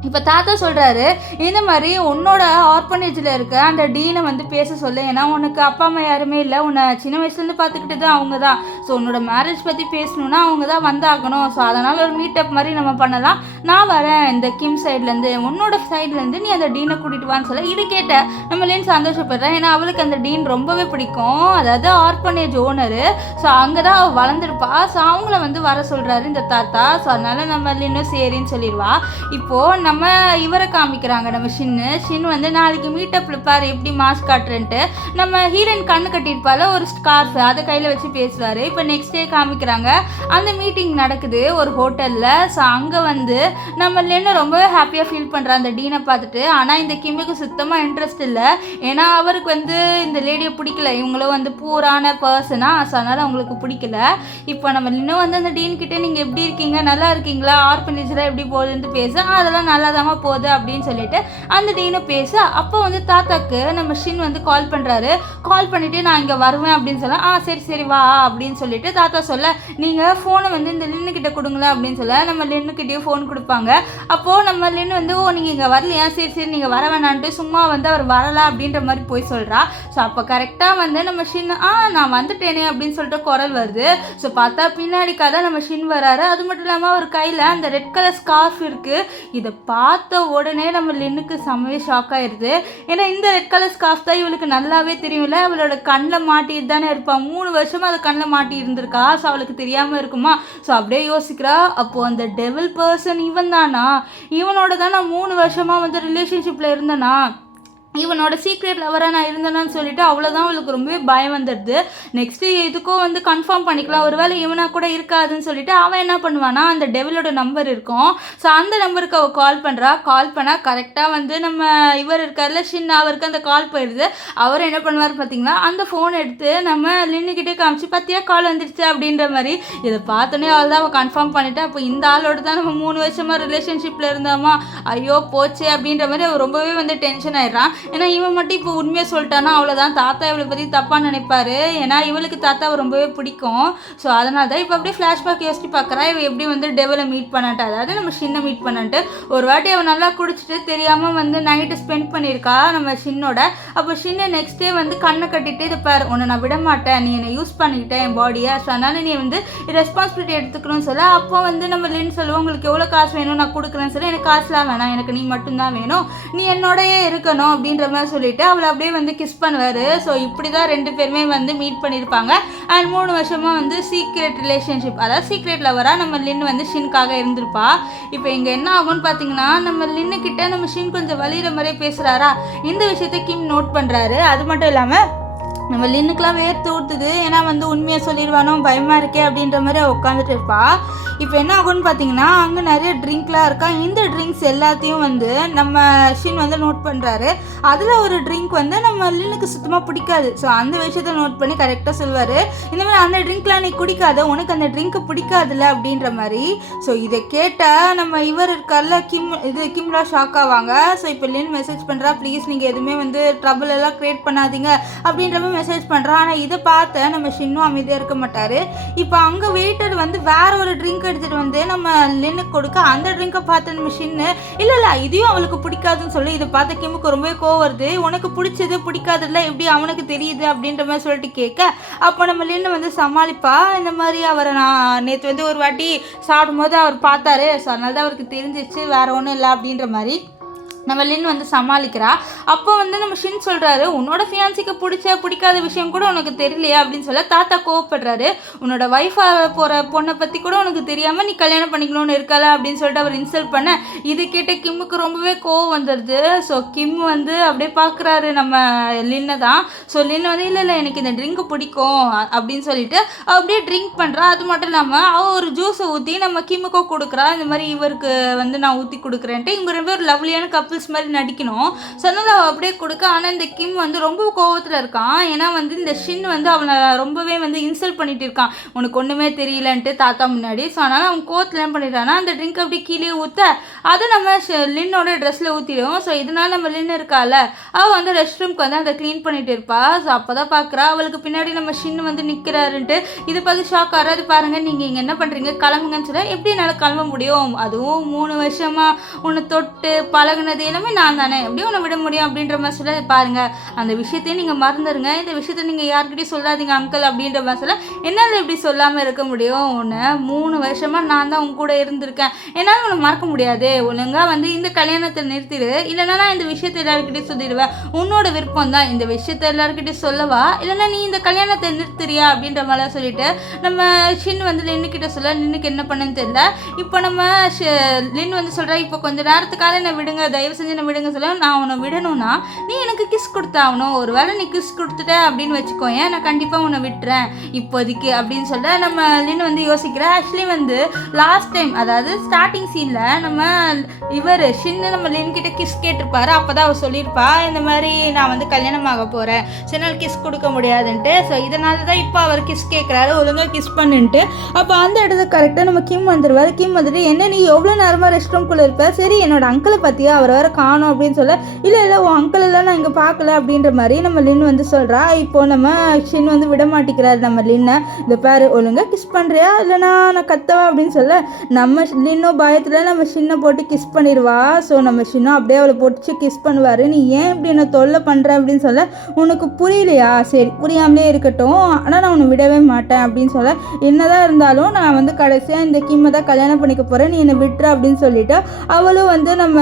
இப்போ தாத்தா சொல்கிறாரு, இந்த மாதிரி உன்னோட ஆர்ஃபனேஜில் இருக்க அந்த டீனை வந்து பேச சொல்ல, ஏன்னா உனக்கு அப்பா அம்மா யாருமே இல்லை, உன்னை சின்ன வயசுலேருந்து பார்த்துக்கிட்டு தான் அவங்க தான், ஸோ உன்னோட மேரேஜ் பற்றி பேசணுன்னா அவங்க தான் வந்தாகணும், ஸோ அதனால் ஒரு மீட்டப் மாதிரி நம்ம பண்ணலாம், நான் வரேன் இந்த கிம் சைட்லேருந்து, உன்னோட சைட்லேருந்து நீ அந்த டீனை கூட்டிகிட்டு வான்னு சொல்ல, இது கேட்ட நம்ம லின் சந்தோஷப்படுறேன். ஏன்னா அவளுக்கு அந்த டீன் ரொம்பவே பிடிக்கும், அதாவது ஆர்ஃபனேஜ் ஓனரு, ஸோ அங்கே தான் அவள் வளர்ந்துருப்பா, ஸோ அவங்கள வந்து வர சொல்கிறாரு இந்த தாத்தா. ஸோ அதனால் நம்ம லின்னும் சரின்னு சொல்லிடுவா. இப்போது நம்ம இவரை காமிக்கிறாங்க, நம்ம ஷின் வந்து நாளைக்கு மீட்டப்ல பாரு எப்படி மாஸ்க் காட்டுறேன்ட்டு நம்ம ஹீரோயின் கண்ணு கட்டியிருப்பால ஒரு ஸ்கார்ஃப் அதை கையில் வச்சு பேசுவார். இப்போ நெக்ஸ்ட் டே காமிக்கிறாங்க, அந்த மீட்டிங் நடக்குது ஒரு ஹோட்டலில். ஸோ அங்கே வந்து நம்ம லின்னு ரொம்பவே ஹாப்பியாக ஃபீல் பண்ணுறா அந்த டீனை பார்த்துட்டு. ஆனால் இந்த கிம்முக்கு சுத்தமாக இன்ட்ரெஸ்ட் இல்லை, ஏன்னா அவருக்கு வந்து இந்த லேடியை பிடிக்கல, இவங்களும் வந்து பூரான பர்சனா, ஸோ அதனால் அவங்களுக்கு பிடிக்கல. இப்போ நம்ம லின்னு வந்து அந்த டீன் கிட்டே நீங்கள் எப்படி இருக்கீங்க, நல்லா இருக்கீங்களா, ஆர்ஃபனேஜ்லாம் எப்படி போகுதுன்ட்டு பேச, அதெல்லாம் நல்லா போகுது அப்படின்னு சொல்லிட்டு அந்த டீனும் பேச, அப்போ வந்து தாத்தாக்கு நம்ம ஷின் வந்து கால் பண்ணுறாரு. கால் பண்ணிவிட்டு நான் இங்கே வருவேன் அப்படின்னு சொல்ல, சரி வா அப்படின்னு சொல்லிட்டு தாத்தா சொல்ல, நீங்கள் ஃபோனை வந்து இந்த லின்னுக்கிட்ட கொடுங்களேன் அப்படின்னு சொல்ல, நம்ம லின்னுக்கிட்டேயும் ஃபோன் கொடுப்பாங்க. அப்போது நம்ம லின்னு வந்து நீங்கள் இங்கே வரலையா, சரி நீங்கள் வர வேணான்ட்டு சும்மா வந்து அவர் வரலாம் அப்படின்ற மாதிரி போய் சொல்கிறா. ஸோ அப்போ கரெக்டாக வந்து நம்ம ஷின் நான் வந்துட்டேனே அப்படின்னு சொல்லிட்டு குரல் வருது. ஸோ பார்த்தா பின்னாடி கதை நம்ம ஷின் வராரு. அது மட்டும் இல்லாமல் அவர் கையில் அந்த ரெட் கலர் ஸ்கார்ஃப் இருக்குது. இதை பார்த்த உடனே நம்ம லின்னுக்கு செம்மவே ஷாக் ஆயிடுது. ஏன்னா இந்த ரெட் கலர் ஸ்கார்ஃப் தான் இவளுக்கு நல்லாவே தெரியும்ல, அவளோட கண்ணில் மாட்டிட்டு தானே இருப்பாள், 3 வருஷமாக அது கண்ணில் மாட்டி இருந்திருக்கா, ஸோ அவளுக்கு தெரியாமல் இருக்குமா. ஸோ அப்படியே யோசிக்கிறா, அப்போது அந்த டெவில் பர்சன் இவன் தானா, இவனோட தான் நான் 3 வருஷமாக வந்து ரிலேஷன்ஷிப்பில் இருந்தேனா, இவனோட சீக்ரெட் லவராக நான் இருந்தேன்னு சொல்லிட்டு அவ்வளோதான் அவளுக்கு ரொம்பவே பயம் வந்துடுது. நெக்ஸ்ட்டு இதுக்கும் வந்து கன்ஃபார்ம் பண்ணிக்கலாம், ஒருவேளை இவனாக கூட இருக்காதுன்னு சொல்லிட்டு அவன் என்ன பண்ணுவானா, அந்த டெவிலோட நம்பர் இருக்கும், ஸோ அந்த நம்பருக்கு அவள் கால் பண்ணுறா. கால் பண்ணால் கரெக்டாக வந்து நம்ம இவர் இருக்கார்ல ஷின், அவருக்கு அந்த கால் போயிடுது. அவர் என்ன பண்ணுவார் பார்த்தீங்கன்னா, அந்த ஃபோன் எடுத்து நம்ம லின்னுக்கிட்டே காமிச்சு பற்றியா கால் வந்துடுச்சு அப்படின்ற மாதிரி. இதை பார்த்தோன்னே அவள் தான் அவள் கன்ஃபார்ம் பண்ணிவிட்டு, அப்போ இந்த ஆளோட தான் நம்ம 3 வருஷமாக ரிலேஷன்ஷிப்பில் இருந்தோமா, ஐயோ போச்சு அப்படின்ற மாதிரி அவள் ரொம்பவே வந்து டென்ஷன் ஆயிடுறான். ஏன்னா இவன் மட்டும் இப்போ உண்மையாக சொல்லிட்டானா அவ்வளோதான், தாத்தா இவளை பற்றி தப்பாக நினைப்பாரு, ஏன்னா இவளுக்கு தாத்தாவை ரொம்பவே பிடிக்கும். ஸோ அதனால தான் இப்போ அப்படியே ஃப்ளாஷ்பேக் யோசிச்சு பார்க்குறா, இவ எப்படி வந்து டெவலை மீட் பண்ணான்ட்டு, அதாவது நம்ம ஷின்னை மீட் பண்ணான்ட்டு. ஒரு வாட்டி அவன் நல்லா குடிச்சிட்டு தெரியாமல் வந்து நைட்டு ஸ்பெண்ட் பண்ணியிருக்கா நம்ம ஷின்னோட. அப்போ ஷின்னை நெக்ஸ்ட் டே வந்து கண்ணை கட்டிட்டு, இதை பாரு உன்னை நான் விட மாட்டேன், நீ என்னை யூஸ் பண்ணிக்கிட்டேன் என் பாடியை, ஸோ அதனால் நீ வந்து ரெஸ்பான்சிபிலிட்டி எடுத்துக்கணும்னு சொல்ல. அப்போ வந்து நம்ம லின் சொல்லுவோம், உங்களுக்கு எவ்வளோ காசு வேணும் நான் கொடுக்குறேன்னு சொல்லி, எனக்கு காசுலாம் வேணாம், எனக்கு நீ மட்டும்தான் வேணும், நீ என்னோடயே இருக்கணும் அப்படின்னு அப்படின்ற மாதிரி சொல்லிட்டு அவளை அப்படியே வந்து கிஸ் பண்ணுவார். ஸோ இப்படி தான் 2 பேருமே வந்து மீட் பண்ணியிருப்பாங்க. அண்ட் 3 வருஷமாக வந்து சீக்ரெட் ரிலேஷன்ஷிப், அதாவது சீக்ரெட் லவராக நம்ம லின் வந்து ஷின்காக இருந்திருப்பா. இப்போ இங்கே என்ன ஆகும்னு பார்த்தீங்கன்னா, நம்ம லின்னுக்கிட்ட நம்ம ஷின் கொஞ்சம் வலிகிற மாதிரியே பேசுகிறாரா. இந்த விஷயத்தை கிம் நோட் பண்ணுறாரு. அது மட்டும் இல்லாமல் நம்ம லின்னுக்கெலாம் வேர்த்து ஊற்றுது. ஏன்னா வந்து உண்மையாக சொல்லிடுவானோ பயமாக இருக்கே அப்படின்ற மாதிரி உட்காந்துட்டு இருப்பா. இப்போ என்ன ஆகும்னு பார்த்தீங்கன்னா, அங்கே நிறைய ட்ரிங்க்லாம் இருக்கா. இந்த ட்ரிங்க்ஸ் எல்லாத்தையும் வந்து நம்ம ஷின் வந்து நோட் பண்ணுறாரு. அதில் ஒரு ட்ரிங்க் வந்து நம்ம லின்னுக்கு சுத்தமாக பிடிக்காது. ஸோ அந்த விஷயத்த நோட் பண்ணி கரெக்டாக சொல்வார். இந்த மாதிரி அந்த ட்ரிங்க்லாம் நீ குடிக்காத, உனக்கு அந்த ட்ரிங்க்கு பிடிக்காதுல்ல அப்படின்ற மாதிரி. ஸோ இதை கேட்டால் நம்ம இவர் இருக்கார்ல கிம்லாம் ஷாக் ஆவாங்க. ஸோ இப்போ லின் மெசேஜ் பண்ணுறா, ப்ளீஸ் நீங்கள் எதுவுமே வந்து ட்ரபிள் எல்லாம் க்ரியேட் பண்ணாதீங்க அப்படின்ற மெசேஜ் பண்ணுறான். ஆனால் இதை பார்த்த நம்ம ஷின்னும் அமைதியாக இருக்க மாட்டார். இப்போ அங்கே வெயிட்டர் வந்து வேற ஒரு ட்ரிங்க் எடுத்துகிட்டு வந்து நம்ம லின்னுக்கு கொடுக்க, அந்த ட்ரிங்கை பார்த்து நம்ம ஷின்னு இல்லை இதையும் அவளுக்கு பிடிக்காதுன்னு சொல்லி இதை பார்த்த கிம்முக்கு ரொம்பவே கோவம் வருது. உனக்கு பிடிச்சது பிடிக்காதுல்ல எப்படி அவனுக்கு தெரியுது அப்படின்ற மாதிரி சொல்லிட்டு கேட்க, அப்போ நம்ம லின்னு வந்து சமாளிப்பா. இந்த மாதிரி அவரை நான் நேற்று வந்து ஒரு வாட்டி சாப்பிடும்போது அவர் பார்த்தாரு, ஸோ அதனால தான் அவருக்கு தெரிஞ்சிச்சு, வேற ஒன்றும் இல்லை அப்படின்ற மாதிரி நம்ம லின் வந்து சமாளிக்கிறா. அப்போ வந்து நம்ம ஷின் சொல்கிறாரு, உன்னோட ஃபியான்சிக்கு பிடிக்காத விஷயம் கூட உனக்கு தெரியலையா அப்படின்னு சொல்ல தாத்தா கோவப்படுறாரு. உன்னோட ஒய்ஃபாக போகிற பொண்ணை பற்றி கூட உனக்கு தெரியாமல் நீ கல்யாணம் பண்ணிக்கணும்னு இருக்கல அப்படின்னு சொல்லிட்டு அவர் இன்சல்ட் பண்ண, இது கேட்ட கிம்முக்கு ரொம்பவே கோவம் வந்துடுது. ஸோ கிம் வந்து அப்படியே பார்க்குறாரு நம்ம லின்னை தான். ஸோ லின் வந்து இல்லை எனக்கு இந்த ட்ரிங்க் பிடிக்கும் அப்படின்னு சொல்லிட்டு அப்படியே ட்ரிங்க் பண்ணுறா. அது மட்டும் இல்லாமல் அவள் ஒரு ஜூஸை ஊற்றி நம்ம கிம்முக்கும் கொடுக்குறா. இந்த மாதிரி இவருக்கு வந்து நான் ஊற்றி கொடுக்குறேன்ட்டு. இவங்க ரொம்ப ஒரு லவ்லியான கப்பல்ஸ் மாதிரி நடிக்கணும். ஸோ அதனால் அவள் அப்படியே கொடுக்க. ஆனால் இந்த கிம் வந்து ரொம்ப கோவத்தில் இருக்கான். ஏன்னா வந்து இந்த ஷின் வந்து அவனை ரொம்பவே வந்து இன்சல்ட் பண்ணிட்டு இருக்கான், உனக்கு ஒன்றுமே தெரியலன்ட்டு தாத்தா முன்னாடி. ஸோ அதனால் அவன் கோவத்தில் என்ன பண்ணிட்டான்னா அந்த ட்ரிங்க் அப்படியே கீழே ஊற்ற அதை நம்ம லின்னோட ட்ரெஸ்ஸில் ஊற்றிடுவோம். ஸோ இதனால் நம்ம லின் இருக்கால, அவள் வந்து ரெஸ்ட் ரூம்க்கு வந்து அதை க்ளீன் பண்ணிட்டு இருப்பா. ஸோ அப்போ தான் பார்க்குறா அவளுக்கு பின்னாடி நம்ம ஷின் வந்து நிற்கிறாருன்ட்டு. இது பார்த்து ஷாக் ஆறாது. பாருங்கள் நீங்கள் இங்கே என்ன பண்ணுறீங்க, கிளம்புங்கன்னு சொல்ல, எப்படி என்னால் கிளம்ப முடியும், அதுவும் 3 வருஷமாக உன்னை தொட்டு பழகுனது எல்லாமே நான் தானே, எப்படி உன்னை விட முடியும் அப்படின்ற மாதிரி சொல்ல, பாருங்கள் அந்த விஷயத்தையும் நீங்கள் மறந்துடுங்க, இந்த விஷயத்த நீங்கள் யார்கிட்டையும் சொல்லாதீங்க அங்கிள் அப்படின்ற மாதிரி சொல்ல, என்னால் எப்படி சொல்லாமல் இருக்க முடியும், உன்னை 3 வருஷமாக நான் தான் உங்க கூட இருந்திருக்கேன், என்னால் உன்னை மறக்க முடியாது, ஒழுங்காக வந்து இந்த கல்யாணத்தை நிறுத்திடு, இல்லைனா நான் இந்த விஷயத்தை எல்லாருக்கிட்டையும் சொல்லிடுவேன், உன்னோட விருப்பம் தான் இந்த விஷயத்தை எல்லாருக்கிட்டையும் சொல்லவா, இல்லைனா நீ இந்த கல்யாணத்தை நிறுத்துறியா அப்படின்ற மாதிரிலாம் சொல்லிட்டு நம்ம ஷின் வந்து லின்னுக்கிட்ட சொல்ல, லின்னுக்கு என்ன பண்ணுன்னு தெரியல. இப்போ நம்ம லின் வந்து சொல்கிறா, இப்போ கொஞ்சம் நேரத்துக்காக என்னை விடுங்க, தயவு செஞ்சு நான் விடுங்க சொல்ல, நான் உன்னை விடணும்னா நீ எனக்கு கிஸ் கொடுத்தாகணும், ஒரு வேளை நீ கிஸ் கொடுத்துட்ட அப்படின்னு வச்சுக்கோயேன், நான் கண்டிப்பாக உன்னை விட்டுறேன் இப்போதைக்கு அப்படின்னு சொல்ல நம்ம லின் வந்து யோசிக்கிறேன். ஆக்சுவலி வந்து லாஸ்ட் டைம், அதாவது ஸ்டார்டிங் சீனில் நம்ம இவர் ஷின்னு நம்ம லின் கிட்ட கிஸ் கேட்டிருப்பாரு. அப்போ தான் அவர் சொல்லியிருப்பா, இந்த மாதிரி நான் வந்து கல்யாணம் ஆக போகிறேன், சின்னால் கிஸ் கொடுக்க முடியாதுன்ட்டு. ஸோ இதனால தான் இப்போ அவர் கிஸ் கேட்குறாரு, ஒழுங்காக கிஸ் பண்ணுன்ட்டு. அப்போ அந்த இடத்துக்கு கரெக்டாக நம்ம கிம் வந்துடுவார். கிம் வந்துட்டு, என்ன நீ எவ்வளோ நேரமாக ரெஸ்ட் ரூம்குள்ளே இருப்ப, சரி என்னோட அங்கிளை பார்த்தியா, அவர் வேறு காணும் அப்படின்னு சொல்ல, இல்லை உன் அங்கிள் எல்லாம் நான் இங்கே பார்க்கல அப்படின்ற மாதிரி நம்ம லின் வந்து சொல்கிறா. இப்போது நம்ம ஷின் வந்து விட மாட்டேங்கிறாரு நம்ம லின்னை. இந்த பேர் ஒழுங்காக கிஸ் பண்ணுறியா இல்லைனா நான் கத்தவா அப்படின்னு சொல்ல, நம்ம லின்னோ பயத்தில் நம்ம ஷின்னை போட்டு கிஸ் பண்ணிடுவா. ஸோ நம்ம ஷின்னோ அப்படியே அவளை போட்டு கிஸ் பண்ணுவார். நீ ஏன் இப்படி என்ன தொல்லை பண்ணுற அப்படின்னு சொல்ல, உனக்கு புரியலையா, சரி புரியாமலே இருக்கட்டும், ஆனால் நான் உன்னை விடவே மாட்டேன் அப்படின்னு சொல்ல, என்னதான் இருந்தாலும் நான் வந்து கடைசியாக இந்த கிம்மை தான் கல்யாணம் பண்ணிக்க போகிறேன், நீ என்னை விட்டுற அப்படின்னு சொல்லிட்டு அவளும் வந்து நம்ம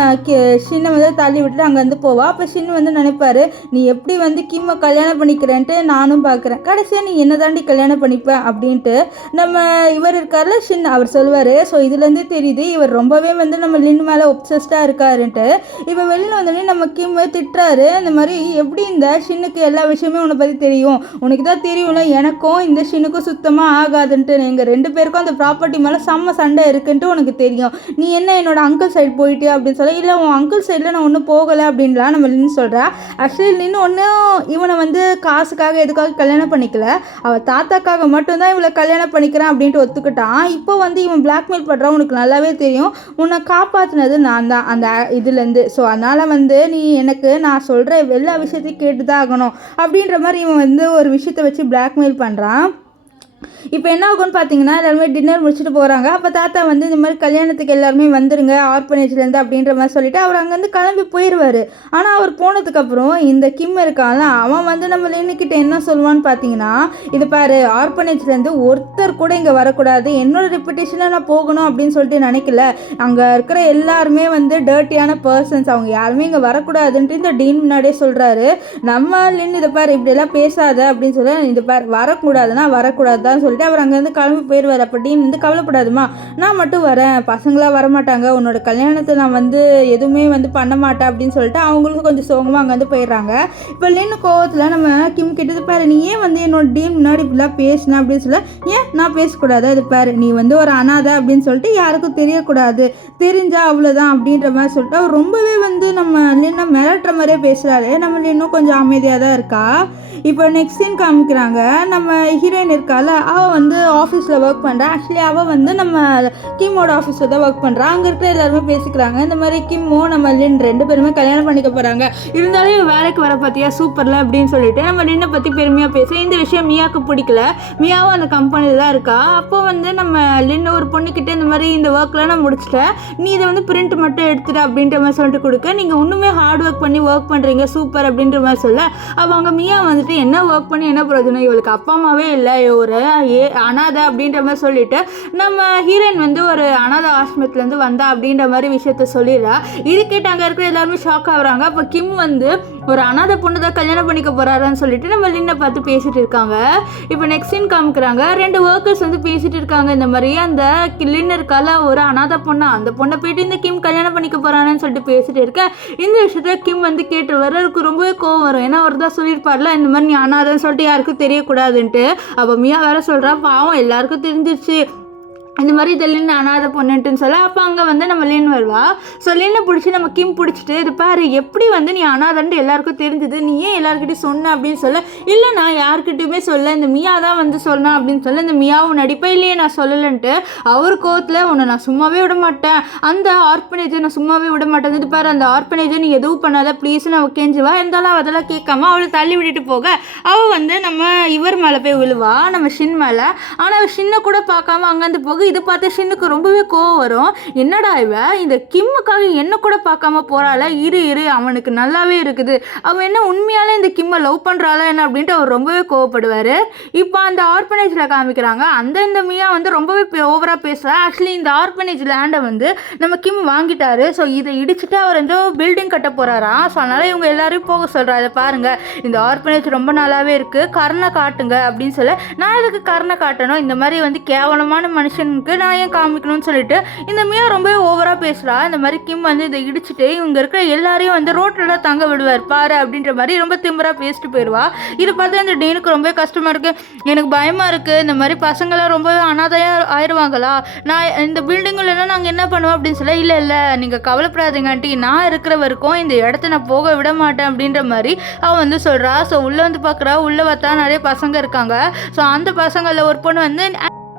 ஷின்னை வந்து தள்ளி விட்டுட்டு அங்கேருந்து போவா. அப்போ ஷின் வந்து நினைப்பாரு, நீ எப்படி வந்து கிம்மை கல்யாணம் பண்ணிக்கிறேன்ட்டு நானும் பார்க்குறேன், கடைசியாக நீ என்ன தாண்டி கல்யாணம் பண்ணிப்பேன் அப்படின்ட்டு நம்ம இவர் இருக்கார்ல ஷின், அவர் சொல்லுவார். ஸோ இதுலேருந்தே தெரியுது இவர் ரொம்பவே வந்து நம்ம லின் மேலே ஒப்சஸ்டாக இருக்காருன்ட்டு. இப்போ வெளியில் வந்தோடனே நம்ம கிம்மை திட்டுறாரு, இந்த மாதிரி எப்படி இந்த ஷின்னுக்கு எல்லா விஷயமே உன்னை பற்றி தெரியும், உனக்கு தான் தெரியும்ல எனக்கும் இந்த ஷின்னுக்கும் சுத்தமாக ஆகாதுன்ட்டு, எங்கள் 2 பேருக்கும் அந்த ப்ராப்பர்ட்டி மேலே செம்ம சண்டை இருக்குன்ட்டு உனக்கு தெரியும், நீ என்ன என்னோட அங்கிள் சைடு போயிட்டியா அப்படின்னு சொல்ல, இல்லை உன் அங்கிள் சைடில் நான் ஒன்றும் போகலை அப்படின்லாம் நம்ம லின் சொல்கிறா. ஆக்சுவலி லின் ஒன்றும் இவனை வந்து காசுக்காக எதுக்காக கல்யாணம் பண்ணிக்கல, அவள் தாத்தாக்காக மட்டும்தான் இவளை கல்யாணம் பண்ணிக்கிறான் அப்படின்ட்டு ஒத்துக்கிட்டான். இப்போ வந்து இவன் பிளாக்மெயில் பண்ணுறான், உனக்கு நல்லாவே தெரியும், உன்னை காப்பாற்றினது நான் தான் அந்த இதுலேருந்து, ஸோ அதனால் வந்து நீ எனக்கு நான் சொல்கிற எல்லா விஷயத்தையும் கேட்டு தான் ஆகணும் அப்படின்ற மாதிரி இவன் வந்து ஒரு விஷயத்தை வச்சு பிளாக்மெயில் பண்ணுறான். இப்போ என்ன ஆகும்னு பார்த்தீங்கன்னா எல்லாருமே டின்னர் முடிச்சுட்டு போகிறாங்க. அப்போ தாத்தா வந்து இந்த மாதிரி கல்யாணத்துக்கு எல்லாருமே வந்துருங்க ஆர்ஃபனேஜ்லேருந்து அப்படின்ற மாதிரி சொல்லிட்டு அவர் அங்கேருந்து கிளம்பி போயிடுவார். ஆனால் அவர் போனதுக்கப்புறம் இந்த கிம் இருக்கான்ல அவன் வந்து நம்ம லின்னுக்கிட்ட என்ன சொல்லுவான்னு பார்த்தீங்கன்னா, இது பாரு ஆர்ஃபனேஜ்லேருந்து ஒருத்தர் கூட இங்கே வரக்கூடாது, என்னோட ரெப்புடேஷனில் நான் போகணும் அப்படின்னு சொல்லிட்டு நினைக்கல. அங்கே இருக்கிற எல்லாருமே வந்து டர்ட்டியான பர்சன்ஸ், அவங்க யாருமே இங்கே வரக்கூடாதுன்ட்டு இந்த டீன் முன்னாடியே சொல்கிறாரு. நம்ம லின் இதை பாரு இப்படியெல்லாம் பேசாத அப்படின்னு சொல்லி இது பாரு வரக்கூடாதுன்னா வரக்கூடாது தான் சொல்லிட்டு அவர் அங்கேருந்து கிளம்பி போயிடுவார். அப்போ டீன் வந்து கவலைப்படாதுமா, நான் மட்டும் வரேன், பசங்களாம் வரமாட்டாங்க, உன்னோட கல்யாணத்தை நான் வந்து எதுவுமே வந்து பண்ண மாட்டேன் அப்படின்னு சொல்லிட்டு அவங்களுக்கும் கொஞ்சம் சோகமாக அங்கே வந்து போயிடுறாங்க. இப்போ லின்னு கோவத்தில் நம்ம கிம் கிட்ட பாரு நீ ஏன் வந்து என்னோட டீன் முன்னாடி இப்படிலாம் பேசினேன் அப்படின்னு சொல்ல, ஏன் நான் பேசக்கூடாது, இது பாரு நீ வந்து ஒரு அனாதை அப்படின்னு சொல்லிட்டு யாருக்கும் தெரியக்கூடாது, தெரிஞ்சா அவ்வளோதான் அப்படின்ற மாதிரி சொல்லிட்டு அவர் ரொம்பவே வந்து நம்ம லின்னை மிரட்டுற மாதிரியே பேசுகிறாரு. நம்ம லின்னும் கொஞ்சம் அமைதியாக தான் இருக்கா. இப்போ நெக்ஸ்ட் சீன் காமிக்கிறாங்க. நம்ம ஹீரோயின் இருக்கால அவள் வந்து ஆஃபீஸில் ஒர்க் பண்ணுறா. ஆக்சுவலி அவள் வந்து நம்ம கிம்மோட ஆஃபீஸில் தான் ஒர்க் பண்ணுறா. அங்கே இருக்கிற எல்லாருமே பேசிக்கிறாங்க இந்த மாதிரி கிம்மோ நம்ம லின் 2 பேருமே கல்யாணம் பண்ணிக்க போகிறாங்க, இருந்தாலும் வேலைக்கு வர பார்த்தியா சூப்பரில் அப்படின்னு சொல்லிட்டு நம்ம லின்னை பற்றி பெருமையாக பேச இந்த விஷயம் மியாவுக்கு பிடிக்கல. மியாவும் அந்த கம்பெனியில் தான் இருக்கா. அப்போ வந்து நம்ம லின்னு ஒரு பொண்ணுக்கிட்ட இந்த மாதிரி இந்த ஒர்க்லாம் நான் முடிச்சிட்டேன், நீ இதை வந்து பிரிண்ட் மட்டும் எடுத்துட்டு அப்படின்ற மாதிரி சொல்லிட்டு கொடுக்க, நீங்கள் இன்னுமே ஹார்ட் ஒர்க் பண்ணி ஒர்க் பண்ணுறீங்க சூப்பர் அப்படின்ற மாதிரி சொல்ல, அவங்க மியா வந்துட்டு என்ன ஒர்க் பண்ணி என்ன பிரயோஜனம், இவளுக்கு அப்பா அம்மாவே இல்லை, ஒரு அனாதை அப்படின்ற மாதிரி சொல்லிட்டு நம்ம ஹீரோயின் வந்து ஒரு அனாதை ஆசிரமத்துலேருந்து வந்தா அப்படின்ற மாதிரி விஷயத்த சொல்லிடுறா. இது கேட்டு அங்கே இருக்கிற எல்லாருமே ஷாக் ஆகுறாங்க. அப்போ கிம் வந்து ஒரு அனாதை பொண்ணு தான் கல்யாணம் பண்ணிக்க போறாருன்னு சொல்லிட்டு நம்ம லின்னை பார்த்து பேசிட்டு இருக்காங்க. இப்போ நெக்ஸ்ட் சீன் காமிக்கிறாங்க. 2 ஒர்க்கர்ஸ் வந்து பேசிட்டு இருக்காங்க. இந்த மாதிரி அந்த லின் இருக்கால ஒரு அனாதை பொண்ணா, அந்த பொண்ணை போயிட்டு இந்த கிம் கல்யாணம் பண்ணிக்க போறான்னு சொல்லிட்டு பேசிட்டு இருக்க. இந்த விஷயத்த கிம் வந்து கேட்டு வர்றதுக்கு ரொம்பவே கோவம் வரும். ஏன்னா அவர் தான் சொல்லியிருப்பார்ல இந்த மாதிரி நீ அனாதைன்னு சொல்லிட்டு யாருக்கும் தெரியக்கூடாதுன்ட்டு. அப்போ மியா வேற சொல்றா, பாவம் எல்லாருக்கும் தெரிஞ்சிருச்சு இந்த மாதிரி இதை லின் அனாதை பொண்ணுன்ட்டுன்னு சொல்ல. அப்போ அங்கே வந்து நம்ம லின் வருவா. ஸோ லின்னை பிடிச்சி நம்ம கிம் பிடிச்சிட்டு இது பாரு எப்படி வந்து நீ அனாதன்ட்டு எல்லாருக்கும் தெரிஞ்சது, நீ ஏன் எல்லாருக்கிட்டையும் சொன்ன அப்படின்னு சொல்ல, இல்லை நான் யாருக்கிட்டையுமே சொல்ல, இந்த மியா தான் வந்து சொன்னேன் அப்படின்னு சொல்ல. இந்த மியாவும் நடிப்பா இல்லையே நான் சொல்லலைன்ட்டு அவர் கோவத்தில் உன்னை நான் சும்மாவே விட மாட்டேன், அந்த ஆர்ஃபனேஜை நான் சும்மாவே விட மாட்டேன், இது பாரு அந்த ஆர்ஃபனேஜை நீ எதுவும் பண்ணாத ப்ளீஸ்னு அவள் கெஞ்சுவா. இருந்தாலும் அதெல்லாம் கேட்காம அவளை தள்ளி விட்டுட்டு போக அவள் வந்து நம்ம இவர் மேலே போய் விழுவா, நம்ம ஷின் மேலே. ஆனால் அவள் ஷின்னை கூட பார்க்காம அங்கேருந்து போக இது பார்த்து ஷின்னுக்கு ரொம்பவே கோவம் வரும். என்னடா இவ இந்த கிம்முக்காக என்ன கூட பார்க்காம போறாள, இரு அவனுக்கு நல்லாவே இருக்குது, அவன் என்ன உண்மையாலே இந்த கிம்மை லவ் பண்ணுறாளா என்ன அப்படின்ட்டு அவர் ரொம்பவே கோவப்படுவார். இப்போ அந்த ஆர்ஃபனேஜில் காமிக்கிறாங்க. இந்த மியா வந்து ரொம்பவே ஓவராக பேசுகிறா. ஆக்சுவலி இந்த ஆர்ஃபனேஜ் லேண்டை வந்து நம்ம கிம் வாங்கிட்டாரு. ஸோ இதை இடிச்சுட்டு அவர் ஏதோ பில்டிங் கட்ட போகிறாராம். ஸோ அதனால் இவங்க எல்லாரையும் போக சொல்கிறா, இதை பாருங்கள் இந்த ஆர்ஃபனேஜ் ரொம்ப நல்லாவே இருக்குது, கருணை காட்டுங்க அப்படின்னு சொல்ல. நான் இதுக்கு கருணை காட்டணும், இந்த மாதிரி வந்து கேவலமான மனுஷனுக்கு நான் ஏன் காமிக்கணும்னு சொல்லிட்டு இந்த மியா ரொம்பவே ஓவராக பேசுகிறா. இந்த மாதிரி கிம் வந்து இதை இடிச்சுட்டு இவங்க இருக்கிற எல்லாரையும் வந்து ரோட்டில் தான் தங்க விடுவார் பாரு அப்படின்ற மாதிரி ரொம்ப திம்பராக பேசிட்டு போயிடுவா. இதை பார்த்து அந்த டீனுக்கு ரொம்ப கஷ்டமாக இருக்குது, எனக்கு பயமாக இருக்குது, இந்த மாதிரி பசங்களாம் ரொம்பவே அனாதையாக ஆயிடுவாங்களா, நான் இந்த பில்டிங்குள்ளெல்லாம் நாங்கள் என்ன பண்ணுவோம் அப்படின்னு சொல்ல, இல்லை நீங்கள் கவலைப்படாதீங்க ஆண்டி, நான் இருக்கிற வரைக்கும் இந்த இடத்த நான் போக விட மாட்டேன் அப்படின்ற மாதிரி அவன் வந்து சொல்கிறா. ஸோ உள்ளே வந்து பார்க்குறா, உள்ளே பார்த்தா நிறைய பசங்க இருக்காங்க. ஸோ அந்த பசங்களில் ஒரு பொண்ணு வந்து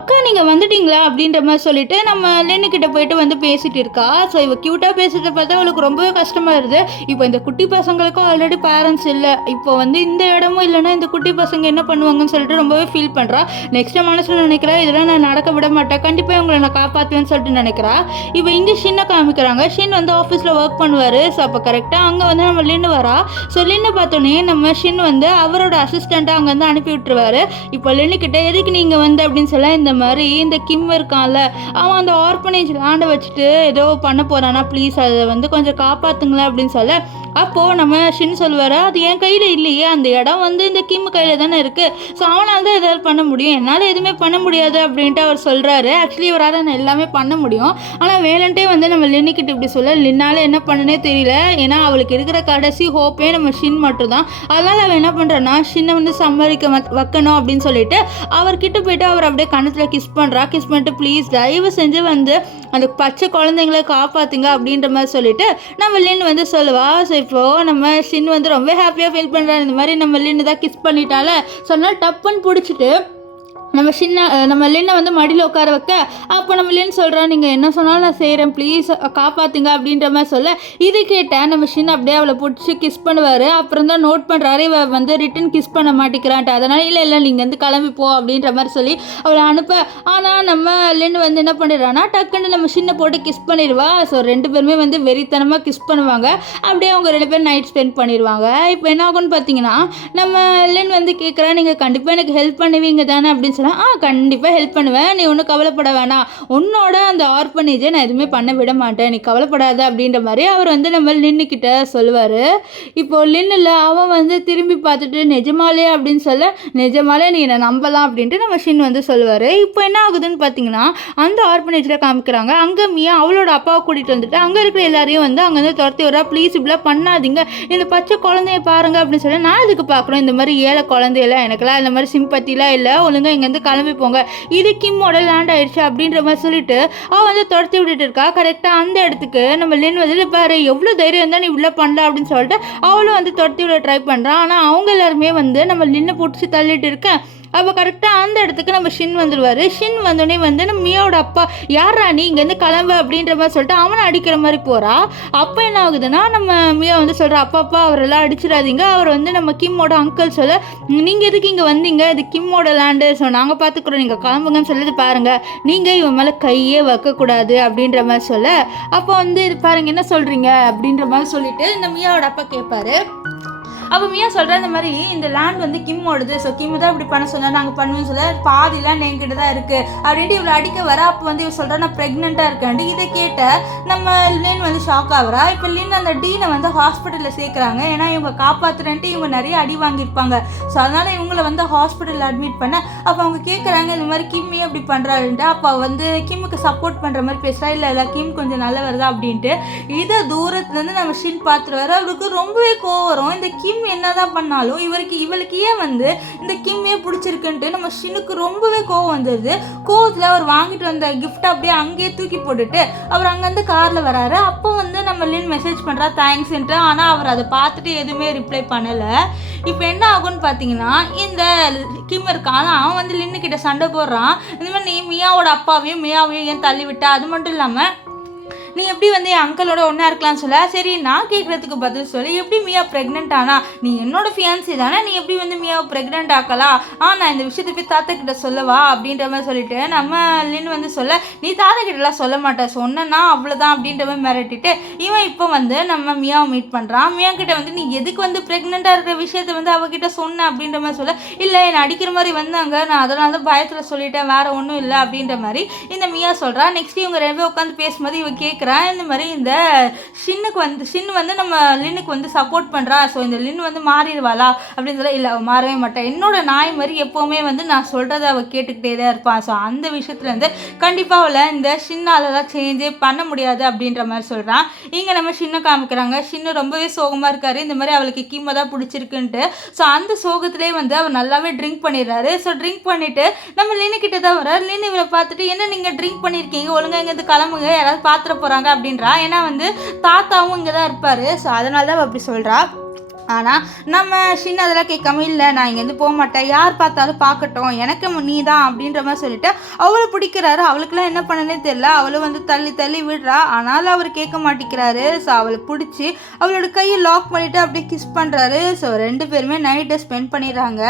அக்கா நீங்கள் வந்துட்டீங்களா அப்படின்ற மாதிரி சொல்லிட்டு நம்ம லின்னுக்கிட்ட போயிட்டு வந்து பேசிட்டு இருக்கா. ஸோ இவ க்யூட்டாக பேசிட்டு பார்த்தா அவளுக்கு ரொம்பவே கஷ்டமாக இருக்குது. இப்போ இந்த குட்டி பசங்களுக்கும் ஆல்ரெடி பேரண்ட்ஸ் இல்லை, இப்போ வந்து இந்த இடமும் இல்லைன்னா இந்த குட்டி பசங்க என்ன பண்ணுவாங்கன்னு சொல்லிட்டு ரொம்பவே ஃபீல் பண்ணுறா. நெக்ஸ்ட் மனசில் நினைக்கிறா, இதெல்லாம் நான் நடக்க விட மாட்டேன், கண்டிப்பாக இவங்களை நான் காப்பாற்றுவேன்னு சொல்லிட்டு நினைக்கிறா. இப்போ இங்கே ஷின்னை காமிக்கிறாங்க. ஷின் வந்து ஆஃபீஸில் ஒர்க் பண்ணுவார். ஸோ அப்போ கரெக்டாக அங்கே வந்து நம்ம லின்னு வரா. ஸோ லின்னு பார்த்தோன்னே நம்ம ஷின் வந்து அவரோட அசிஸ்டண்ட்டாக அங்கே வந்து அனுப்பி விட்டுருவாரு. இப்போ லின்னுக்கிட்ட எதுக்கு நீங்கள் வந்து அப்படின்னு சொல்ல, இந்த மாதிரி இந்த கிம் இருக்கான்ல அவன் அந்த ஆர்ஃபனேஜ் லேண்டை வச்சுட்டு ஏதோ பண்ண போறானா, ப்ளீஸ் அதை வந்து கொஞ்சம் காப்பாத்துங்களேன் அப்படின்னு சொல்ல. அப்போது நம்ம ஷின் சொல்லுவார், அது என் கையில் இல்லையே, அந்த இடம் வந்து இந்த கிம் கையில் தானே இருக்குது, ஸோ அவனால் தான் எதாவது பண்ண முடியும், என்னால் எதுவுமே பண்ண முடியாது அப்படின்ட்டு அவர் சொல்கிறாரு. ஆக்சுவலி இவரால் நான் எல்லாமே பண்ண முடியும், ஆனால் வேலண்ட்டே வந்து நம்ம லின்னுக்கிட்ட இப்படி சொல்ல, லின்னால் என்ன பண்ணனே தெரியல, ஏன்னா அவளுக்கு இருக்கிற கடைசி ஹோப்பே நம்ம ஷின் மட்டும் தான். அதனால் அவன் என்ன பண்ணுறான்னா ஷின்னை வந்து சம்மதிக்க வைக்கணும் அப்படின்னு சொல்லிட்டு அவர்கிட்ட போயிட்டு அவர் அப்படியே கணத்தில் கிஸ் பண்ணுறா. கிஸ் பண்ணிட்டு ப்ளீஸ் தயவு செஞ்சு வந்து அந்த பச்சை குழந்தைங்களை காப்பாற்றுங்க அப்படின்ற மாதிரி சொல்லிட்டு நம்ம லின் வந்து சொல்லுவா. ஸோ இப்போது நம்ம ஷின் வந்து ரொம்ப ஹாப்பியாக ஃபீல் பண்ணுறாரு, இந்த மாதிரி நம்ம லின்னு தான் கிஸ் பண்ணிட்டால. சொன்னால் டப்புன்னு பிடிச்சிட்டு நம்ம லின்னை வந்து மடியில் உட்கார வைக்க, அப்போ நம்ம லின் சொல்கிறோம், நீங்கள் என்ன சொன்னாலும் நான் செய்கிறேன், ப்ளீஸ் காப்பாற்றுங்க அப்படின்ற மாதிரி சொல்ல, இது கேட்டால் நம்ம ஷின் அப்படியே அவளை பிடிச்சி கிஸ் பண்ணுவார். அப்புறம் தான் நோட் பண்ணுறாரு இவ வந்து ரிட்டன் கிஸ் பண்ண மாட்டேங்கிறான்ட்டு. அதனால் இல்லை நீங்கள் வந்து கிளம்பி போ அப்படின்ற மாதிரி சொல்லி அவளை அனுப்ப, ஆனால் நம்ம லின் வந்து என்ன பண்ணிடுறான்னா டக்குன்னு நம்ம ஷின்னை போட்டு கிஸ் பண்ணிடுவா. ஸோ 2 பேருமே வந்து வெறித்தனமாக கிஸ் பண்ணுவாங்க. அப்படியே அவங்க 2 பேரும் நைட் ஸ்பெண்ட் பண்ணிடுவாங்க. இப்போ என்ன ஆகும்னு பார்த்தீங்கன்னா, நம்ம லின் வந்து கேட்குறா, நீங்கள் கண்டிப்பாக எனக்கு ஹெல்ப் பண்ணுவீங்க தானே அப்படின்னு கண்டிப்பாக ஹெல்ப் பண்ணுவேன், நீ ஒன்றும் கவலைப்பட வேணாம், உன்னோட அந்த ஆர்பனேஜை நான் எதுவுமே பண்ண விட மாட்டேன், நீ கவலைப்படாத அப்படின்ற மாதிரி அவர் வந்து நம்ம லின்னுக்கிட்ட சொல்லுவார். இப்போது லின்னில் அவன் வந்து திரும்பி பார்த்துட்டு நிஜமாலே அப்படின்னு சொல்ல, நிஜமாலே நீ என்னை நம்பலாம் அப்படின்ட்டு நம்ம ஷின் வந்து சொல்லுவார். இப்போ என்ன ஆகுதுன்னு பார்த்தீங்கன்னா, அந்த ஆர்பனேஜில் காமிக்கிறாங்க, அங்கே மியா அவளோட அப்பாவை கூட்டிகிட்டு வந்துட்டு அங்கே இருக்கிற எல்லாரையும் வந்து அங்கே வந்து துரத்தி விட்றா. ப்ளீஸ் இப்படிலாம் பண்ணாதீங்க, இந்த பச்சை குழந்தைய பாருங்க அப்படின்னு சொல்லி, நான் இதுக்கு பார்க்குறோம் இந்த மாதிரி ஏழை குழந்தையெல்லாம், எனக்குலாம் இந்த மாதிரி சிம்பத்திலாம் இல்லை, ஒழுங்காக இங்கேருந்து கிளம்பி போங்க, இது கிம்மோட லேண்ட் ஆயிடுச்சு அப்படின்ற மாதிரி சொல்லிட்டு அவள் வந்து துரத்தி விட்டுட்டு இருக்கா. கரெக்டாக அந்த இடத்துக்கு நம்ம லின் வந்து பாரு எவ்வளோ தைரியம் இருந்தால் நீ இவ்வளோ பண்ணல அப்படின்னு சொல்லிட்டு அவளும் வந்து துரத்தி விட ட்ரை பண்ணுறான். ஆனால் அவங்க எல்லாருமே வந்து நம்ம லின்னை பிடிச்சி தள்ளிட்டு இருக்கேன். அப்போ கரெக்டாக அந்த இடத்துக்கு நம்ம ஷின் வந்துடுவார். ஷின் வந்தோடனே வந்து நம்ம மியாவோட அப்பா யாரா நீ இங்கேருந்து கிளம்பு அப்படின்ற மாதிரி சொல்லிட்டு அவனை அடிக்கிற மாதிரி போகிறா. அப்போ என்ன ஆகுதுன்னா, நம்ம மியா வந்து சொல்கிற, அப்பா அவரெல்லாம் அடிச்சிடாதீங்க, அவர் வந்து நம்ம கிம்மோட அங்கிள் சொல்ல, நீங்கள் எதுக்கு இங்கே வந்தீங்க, இது கிம்மோட லேண்டு, ஸோ நாங்கள் பார்த்துக்குறோம், நீங்கள் கிளம்புங்கன்னு சொல்லிட்டு பாருங்கள், நீங்கள் இவன் மேலே கையே வைக்கக்கூடாது அப்படின்ற மாதிரி சொல்ல, அப்போ வந்து இது பாருங்கள் என்ன சொல்கிறீங்க அப்படின்ற மாதிரி சொல்லிட்டு இந்த மியாவோட அப்பா கேட்பாரு. அப்போ மியா சொல்கிறேன், இந்த மாதிரி இந்த லேண்ட் வந்து கிம்மோடுது, ஸோ கிம்மு தான் இப்படி பண்ண சொன்னால் நாங்கள் பண்ணுவோம்னு சொல்ல, பாதி லேண்ட் என்கிட்ட தான் இருக்குது அப்படின்ட்டு இவ்வளோ அடிக்க வர. அப்போ வந்து இவள் சொல்கிறேன் நான் ப்ரெக்னெண்ட்டாக இருக்கேன்ட்டு. இதை கேட்ட நம்ம லின் வந்து ஷாக் ஆகுறா. இப்போ லின் அந்த டீனை வந்து ஹாஸ்பிட்டலில் சேர்க்குறாங்க, ஏன்னா இவங்க காப்பாற்றுறேன்ட்டு இவங்க நிறைய அடி வாங்கியிருப்பாங்க. ஸோ அதனால் இவங்களை வந்து ஹாஸ்பிட்டலில் அட்மிட் பண்ண, அப்போ அவங்க கேட்குறாங்க இந்த மாதிரி கிம்மே அப்படி பண்ணுறாருன்ட்டு. அப்போ வந்து கிம்முக்கு சப்போர்ட் பண்ணுற மாதிரி பேசுகிறா, இல்லை கிம் கொஞ்சம் நல்லவர் தான் அப்படின்ட்டு. இதை தூரத்துலேருந்து நம்ம ஷின் பார்த்துட்டு வர, அவருக்கு ரொம்பவே கோவம் வரும். இந்த கிம் என்னதான் பண்ணாலும் இவளுக்கு ஏன் வந்து இந்த கிம்மே பிடிச்சிருக்குன்ட்டு நம்ம ஷினுக்கு ரொம்பவே கோவம் வந்துடுது. கோவத்தில் அவர் வாங்கிட்டு வந்த கிஃப்ட் அப்படியே அங்கேயே தூக்கி போட்டுட்டு அவர் அங்கேருந்து காரில் வராரு. அப்போ வந்து நம்ம லின் மெசேஜ் பண்ணுறா தேங்க்ஸ்ன்ட்டு. ஆனால் அவர் அதை பார்த்துட்டு எதுவுமே ரிப்ளை பண்ணலை. இப்போ என்ன ஆகும்னு பார்த்தீங்கன்னா, இந்த கிம் இருக்கான், அவன் வந்து லின்னுக்கிட்ட சண்டை போடுறான், இந்த மாதிரி நீ மியாவோட அப்பாவையும் மியாவையும் ஏன் தள்ளி விட்டா, அது மட்டும் இல்லாமல் நீ எப்படி வந்து என் அங்கிளோட ஒன்றா இருக்கலாம்னு சொல்ல, சரி நான் கேட்குறதுக்கு பதில் சொல்லி, எப்படி மியா ப்ரெக்னென்ட் ஆனா, நீ என்னோட ஃபியான்சி தானே, நீ எப்படி வந்து மியாவை ப்ரெக்னென்ட் ஆக்கலாம், நான் இந்த விஷயத்தை போய் தாத்தா கிட்ட சொல்லவா அப்படின்ற மாதிரி சொல்லிட்டு நம்ம லின் வந்து சொல்ல, நீ தாத்தா கிட்டலாம் சொல்ல மாட்டேன், சொன்னா அவ்வளோதான் அப்படின்ற மாதிரி மிரட்டிட்டு இவன் இப்போ வந்து நம்ம மியாவை மீட் பண்ணுறான். மியா கிட்ட வந்து நீ எதுக்கு வந்து ப்ரெக்னெண்ட்டாக இருக்கிற விஷயத்த வந்து அவகிட்ட சொன்ன அப்படின்ற மாதிரி சொல்ல, இல்லை என்னை அடிக்கிற மாதிரி வந்தாங்க, நான் அதனால தான் பயத்தில் சொல்லிட்டேன், வேற ஒன்றும் இல்லை அப்படின்ற மாதிரி இந்த மியா சொல்கிறா. நெக்ஸ்ட் இவங்க 2 பேரும் உட்காந்து பேசும்போது இவன் இந்த மாதிரி இந்த ஷின் வந்து நம்ம லின்னுக்கு வந்து சப்போர்ட் பண்ணுறா, ஸோ இந்த லின் வந்து மாறிடுவாளா அப்படின்னு சொல்ல, இல்லை அவள் மாறவே மாட்டேன், என்னோட நாய் மாதிரி எப்போவுமே வந்து நான் சொல்கிறத அவள் கேட்டுக்கிட்டே தான் இருப்பான், ஸோ அந்த விஷயத்துலேருந்து கண்டிப்பாக அவளை இந்த ஷின்னால தான் சேஞ்சே பண்ண முடியாது அப்படின்ற மாதிரி சொல்கிறான். இங்கே நம்ம ஷின்னை காமிக்கிறாங்க. ஷின்னு ரொம்பவே சோகமாக இருக்காரு, இந்த மாதிரி அவளுக்கு கிம்மை தான் பிடிச்சிருக்குன்ட்டு. ஸோ அந்த சோகத்திலே வந்து அவர் நல்லாவே ட்ரிங்க் பண்ணிடுறாரு. ஸோ ட்ரிங்க் பண்ணிவிட்டு நம்ம லின்னுக்கிட்ட தான் வர்றாரு. லின் இவளை பார்த்துட்டு, என்ன நீங்கள் ட்ரிங்க் பண்ணியிருக்கீங்க, ஒழுங்காக இங்கேருந்து கிளம்புங்க, யாராவது பார்த்துட போகிறாங்க அப்படின்றா. ஏன்னா வந்து தாத்தாவும் இங்கே தான் இருப்பார், ஸோ அதனால தான் அப்படி சொல்கிறா. ஆனால் நம்ம ஷின் அதெல்லாம் கேட்காம, இல்லை நான் இங்கேருந்து போக மாட்டேன், யார் பார்த்தாலும் பார்க்கட்டும், எனக்கு நீ தான் அப்படின்ற மாதிரி சொல்லிட்டு அவளை பிடிக்கிறாரு. அவளுக்குலாம் என்ன பண்ணனே தெரியல, அவளும் வந்து தள்ளி தள்ளி விடுறா. ஆனாலும் அவர் கேட்க மாட்டேங்கிறாரு. ஸோ அவளை பிடிச்சி அவளோட கையை லாக் பண்ணிவிட்டு அப்படியே கிஸ் பண்ணுறாரு. ஸோ 2 பேருமே நைட்டை ஸ்பெண்ட் பண்ணிடுறாங்க.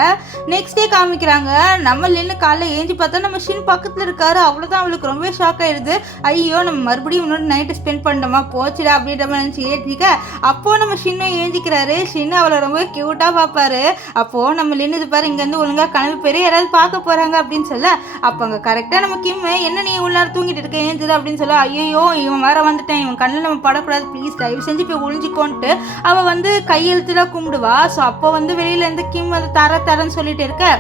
நெக்ஸ்ட் டே காமிக்கிறாங்க. நம்ம லின்னு காலைல ஏஞ்சி பார்த்தா நம்ம ஷின் பக்கத்தில் இருக்காரு. அவ்வளோதான், அவளுக்கு ரொம்பவே ஷாக் ஆகிடுது. ஐயோ நம்ம மறுபடியும் இன்னொரு நைட்டு ஸ்பெண்ட் பண்ணோமா, போச்சுடா அப்படின்ற மாதிரி நினச்சி ஏற்றிக்க. அப்போது நம்ம ஷின்னும் ஏஞ்சிக்கிறாரு. ஷின்னு அவளை ரொம்ப க்யூட்டாக பார்ப்பாரு. அப்போது நம்ம லின்னு இது பாரு இங்கேருந்து ஒழுங்காக கிளம்பி போயிரு, யாராவது பார்க்க போகிறாங்க அப்படின்னு சொல்ல, அப்போ அங்கே கரெக்டாக நம்ம கிம், என்ன நீ உள்ள தூங்கிட்டு இருக்க ஏஞ்சது அப்படின்னு சொல்ல, ஐயோ இவன் வேற வந்துட்டேன், இவன் கண்ணில் நம்ம படக்கூடாது, ப்ளீஸ் தயவு செஞ்சு போய் ஒழிஞ்சிக்கோன்ட்டு அவள் வந்து கையெழுத்துலாம் கும்பிடுவா. ஸோ அப்போ வந்து வெளியிலேருந்து கிம் வந்து தரன்னு சொல்லிட்டு இருக்க,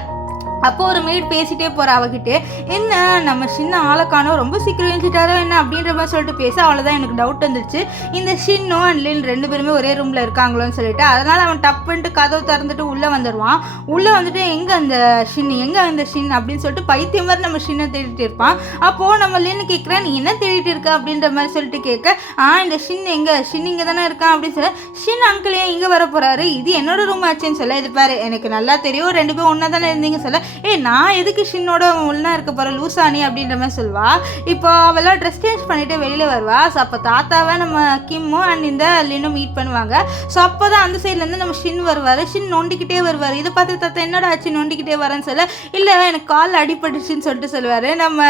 அப்போ ஒரு மெய்ட் பேசிகிட்டே போகிறா அவகிட்ட, என்ன நம்ம சின்ன ஆளக்கானோ ரொம்ப சீக்கிரம் எழுந்துட்டாரோ என்ன அப்படின்ற மாதிரி சொல்லிட்டு பேச, அவ்வளோதான் எனக்கு டவுட் வந்துருச்சு, இந்த ஷின்னோ அண்ட் லின் 2 பேருமே ஒரே ரூமில் இருக்காங்களோன்னு சொல்லிட்டு. அதனால் அவன் டப்புன்ட்டு கதவு திறந்துட்டு உள்ளே வந்துடுவான். உள்ளே வந்துட்டு எங்கே அந்த ஷின் அப்படின்னு சொல்லிட்டு பைத்தியம் மாதிரி நம்ம ஷின்னை தேடிட்டு இருப்பான். அப்போது நம்ம லின்னு கேட்குறேன், நீ என்ன தேடிட்டு இருக்க அப்படின்ற மாதிரி சொல்லிட்டு கேட்க, இந்த ஷின் இங்கே தானே இருக்கான் அப்படின்னு சொல்ல, ஷின் அங்கிள் ஏன் இங்கே வர போகிறாரு, இது என்னோட ரூம் ஆச்சுன்னு சொல்ல, இது பாரு எனக்கு நல்லா தெரியும் 2 பேரும் ஒன்றா தானே இருந்தீங்க சொல்ல, நான் எதுக்கு ஷின்னோட உள்ளே இருக்க போகிற லூசானி அப்படின்ற மாதிரி சொல்லுவா. இப்போ அவெல்லாம் ட்ரெஸ் சேஞ்ச் பண்ணிட்டு வெளியில் வருவா. ஸோ அப்போ தாத்தாவை நம்ம கிம்மும் அண்ட் இந்த லின்னும் மீட் பண்ணுவாங்க. ஸோ அப்போ தான் அந்த சைட்லேருந்து நம்ம ஷின் வருவார். ஷின் நோண்டிக்கிட்டே வருவார். இதை பார்த்து தாத்தா என்னடா ஆச்சு நோண்டிக்கிட்டே வரேன்னு சொல்ல, இல்லை எனக்கு கால் அடிபட்டுச்சுன்னு சொல்லிட்டு சொல்லுவார். நம்ம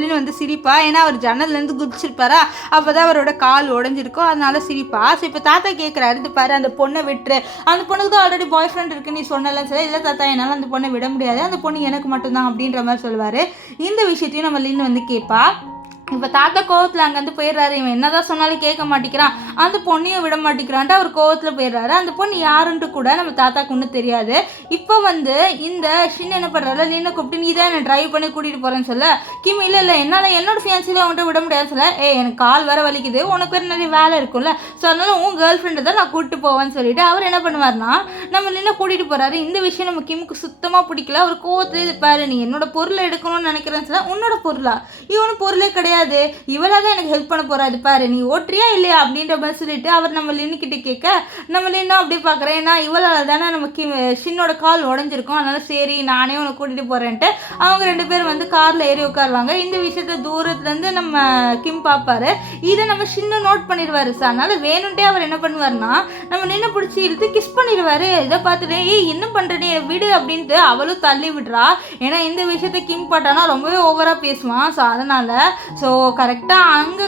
லின் வந்து சிரிப்பா, ஏன்னா அவர் ஜன்னல்லேருந்து குதிச்சிருப்பாரா, அப்போ தான் அவரோட கால் உடஞ்சிருக்கும், அதனால சிரிப்பா. ஸோ இப்போ தாத்தா கேட்குறாரு, இது பாரு அந்த பொண்ணை விட்டுரு, அந்த பொண்ணுக்கு தான் ஆல்ரெடி பாய் ஃப்ரெண்ட் இருக்குன்னு நீ சொன்னல. சரி இல்லை தாத்தா என்னால் அந்த பொண்ணை விட முடியாது, அந்த பொண்ணு எனக்கு மட்டும்தான் அப்படின்ற மாதிரி சொல்லுவார். இந்த விஷயத்தையும் நம்ம லின் வந்து கேட்பா. இப்போ தாத்தா கோவத்தில் அங்கேருந்து போயிடுறாரு. இவன் என்னதான் சொன்னாலும் கேட்க மாட்டேங்கிறான், அந்த பொண்ணையும் விட மாட்டேங்கிறான்ட்டு அவர் கோவத்தில் போயிடுறாரு. அந்த பொண்ணு யாருன்ட்டு கூட நம்ம தாத்தாக்கு ஒன்றும் தெரியாது. இப்போ வந்து இந்த ஷின் என்ன பண்ணுறாரு, லின்னை கூப்பிட்டு நீ தான் என்னை ட்ரைவ் பண்ணி கூட்டிகிட்டு போகிறேன்னு சொல்ல, கிம் இல்லை என்னால் என்னோட ஃபியான்சியில் அவன்கிட்ட விட முடியாதுன்னு சொல்ல, எனக்கு கால் வர வலிக்குது, உனக்கு வேறு நிறைய வேலை இருக்கும்ல, ஸோ அதனால உன் கேர்ள் ஃப்ரெண்டை தான் நான் கூப்பிட்டு போவேன்னு சொல்லிட்டு அவர் என்ன பண்ணுவார்னா நம்ம லின்னை கூட்டிகிட்டு போகிறாரு. இந்த விஷயம் நம்ம கிமுக்கு சுத்தமாக பிடிக்கல. அவர் கோவத்தில் இது பாரு நீ என்னோட பொருளை எடுக்கணும்னு நினைக்கிறேன்னு சொல்ல, உன்னோட பொருளா, இவனு பொருளே கிடையாது, இவளாக தான் எனக்கு ஹெல்ப் பண்ண போறாது பாரு, நீ ஓட்டுறியா இல்லையா அப்படின்ற மாதிரி சொல்லிட்டு அவர் நம்ம லின்னுக்கிட்ட கேட்க, நம்ம லின்னும் அப்படியே பார்க்குறேன், ஏன்னா இவளால் தானே நமக்கு ஷின்னோட கால் உடஞ்சிருக்கும், அதனால சரி நானே உன்னை கூட்டிகிட்டு போகிறேன்ட்டு அவங்க ரெண்டு பேரும் வந்து காரில் ஏறி உட்காருவாங்க. இந்த விஷயத்த தூரத்துலேருந்து நம்ம கிம் பார்ப்பாரு. இதை நம்ம ஷின்னு நோட் பண்ணிடுவார். ஸோ அதனால வேணுன்ட்டே அவர் என்ன பண்ணுவார்னா நம்ம நின்று பிடிச்சி இழுத்து கிஸ் பண்ணிடுவார். இதை பார்த்துட்டு என்ன பண்ணுறேன் விடு அப்படின்ட்டு அவளும் தள்ளி விடுறா. ஏன்னா இந்த விஷயத்த கிம் பாட்டானா ரொம்பவே ஓவராக பேசுவான். ஸோ அதனால் கரெக்டாக அங்கே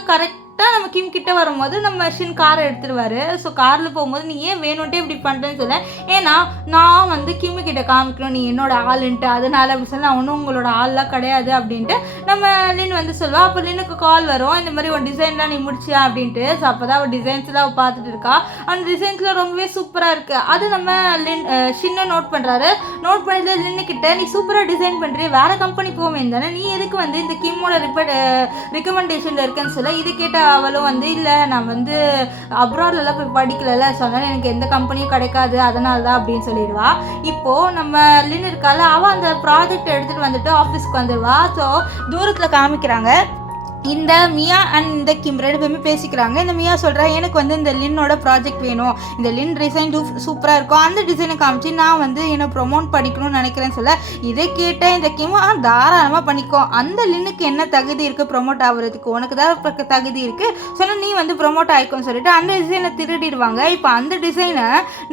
நம்ம கிம் கிட்ட வரும்போது நம்ம ஷின் காரை எடுத்துருவாரு. ஸோ காரில் போகும்போது நீ ஏன் வேணும்ட்டே இப்படி பண்ணுறேன்னு சொல்ல, ஏன்னா நான் வந்து கிம்மு கிட்ட காமிக்கணும் நீ என்னோட ஆளுன்ட்டு, அதனால அப்படி சொல்ல நான் ஒன்றும் உங்களோட ஆள்லாம் கிடையாது அப்படின்ட்டு நம்ம லின் வந்து சொல்லுவாள். அப்போ லின்னுக்கு கால் வரும், இந்த மாதிரி ஒரு டிசைன்லாம் நீ முடிச்சியா அப்படின்ட்டு. ஸோ அப்போ தான் அவள் டிசைன்ஸ்லாம் பார்த்துட்டு இருக்கா. அந்த டிசைன்ஸ்லாம் ரொம்பவே சூப்பராக இருக்குது. அது நம்ம ஷின்னும் நோட் பண்ணுறாரு. நோட் பண்ணி லின்னுக்கிட்ட நீ சூப்பராக டிசைன் பண்ணுறிய, வேறு கம்பெனி போவேன் தானே, நீ எதுக்கு வந்து இந்த கிம்மோட ரிகமெண்டேஷனில் இருக்குன்னு சொல்ல, இது கேட்ட அவளும் வந்து இல்லை நான் வந்து அப்ராட்லலாம் போய் படிக்கல, சொன்னாலும் எனக்கு எந்த கம்பெனியும் கிடைக்காது அதனால தான் அப்படின்னு சொல்லிடுவா. இப்போது நம்ம லின் இருக்கால அவள் அந்த ப்ராஜெக்ட் எடுத்துகிட்டு வந்துட்டு ஆஃபீஸ்க்கு வந்துடுவா. ஸோ தூரத்தில் காமிக்கிறாங்க இந்த மியா அண்ட் இந்த கிம் ரெண்டு பேருமே பேசிக்கிறாங்க. இந்த மியா சொல்கிறா எனக்கு வந்து இந்த லின்னோட ப்ராஜெக்ட் வேணும், இந்த லின் டிசைன் சூப்பராக இருக்கும், அந்த டிசைனை காமிச்சு நான் வந்து என்னை ப்ரொமோட் பண்ணிக்கணும்னு நினைக்கிறேன்னு சொல்ல, இதை கேட்ட இந்த கிம் தாராளமாக பண்ணிக்கோ, அந்த லின்னுக்கு என்ன தகுதி இருக்குது ப்ரொமோட் ஆகுறதுக்கு, உனக்கு தான் தகுதி இருக்குது, சொன்னால் நீ வந்து ப்ரொமோட் ஆகிக்கும்னு சொல்லிட்டு அந்த டிசைனை திருடிடுவாங்க. இப்போ அந்த டிசைனை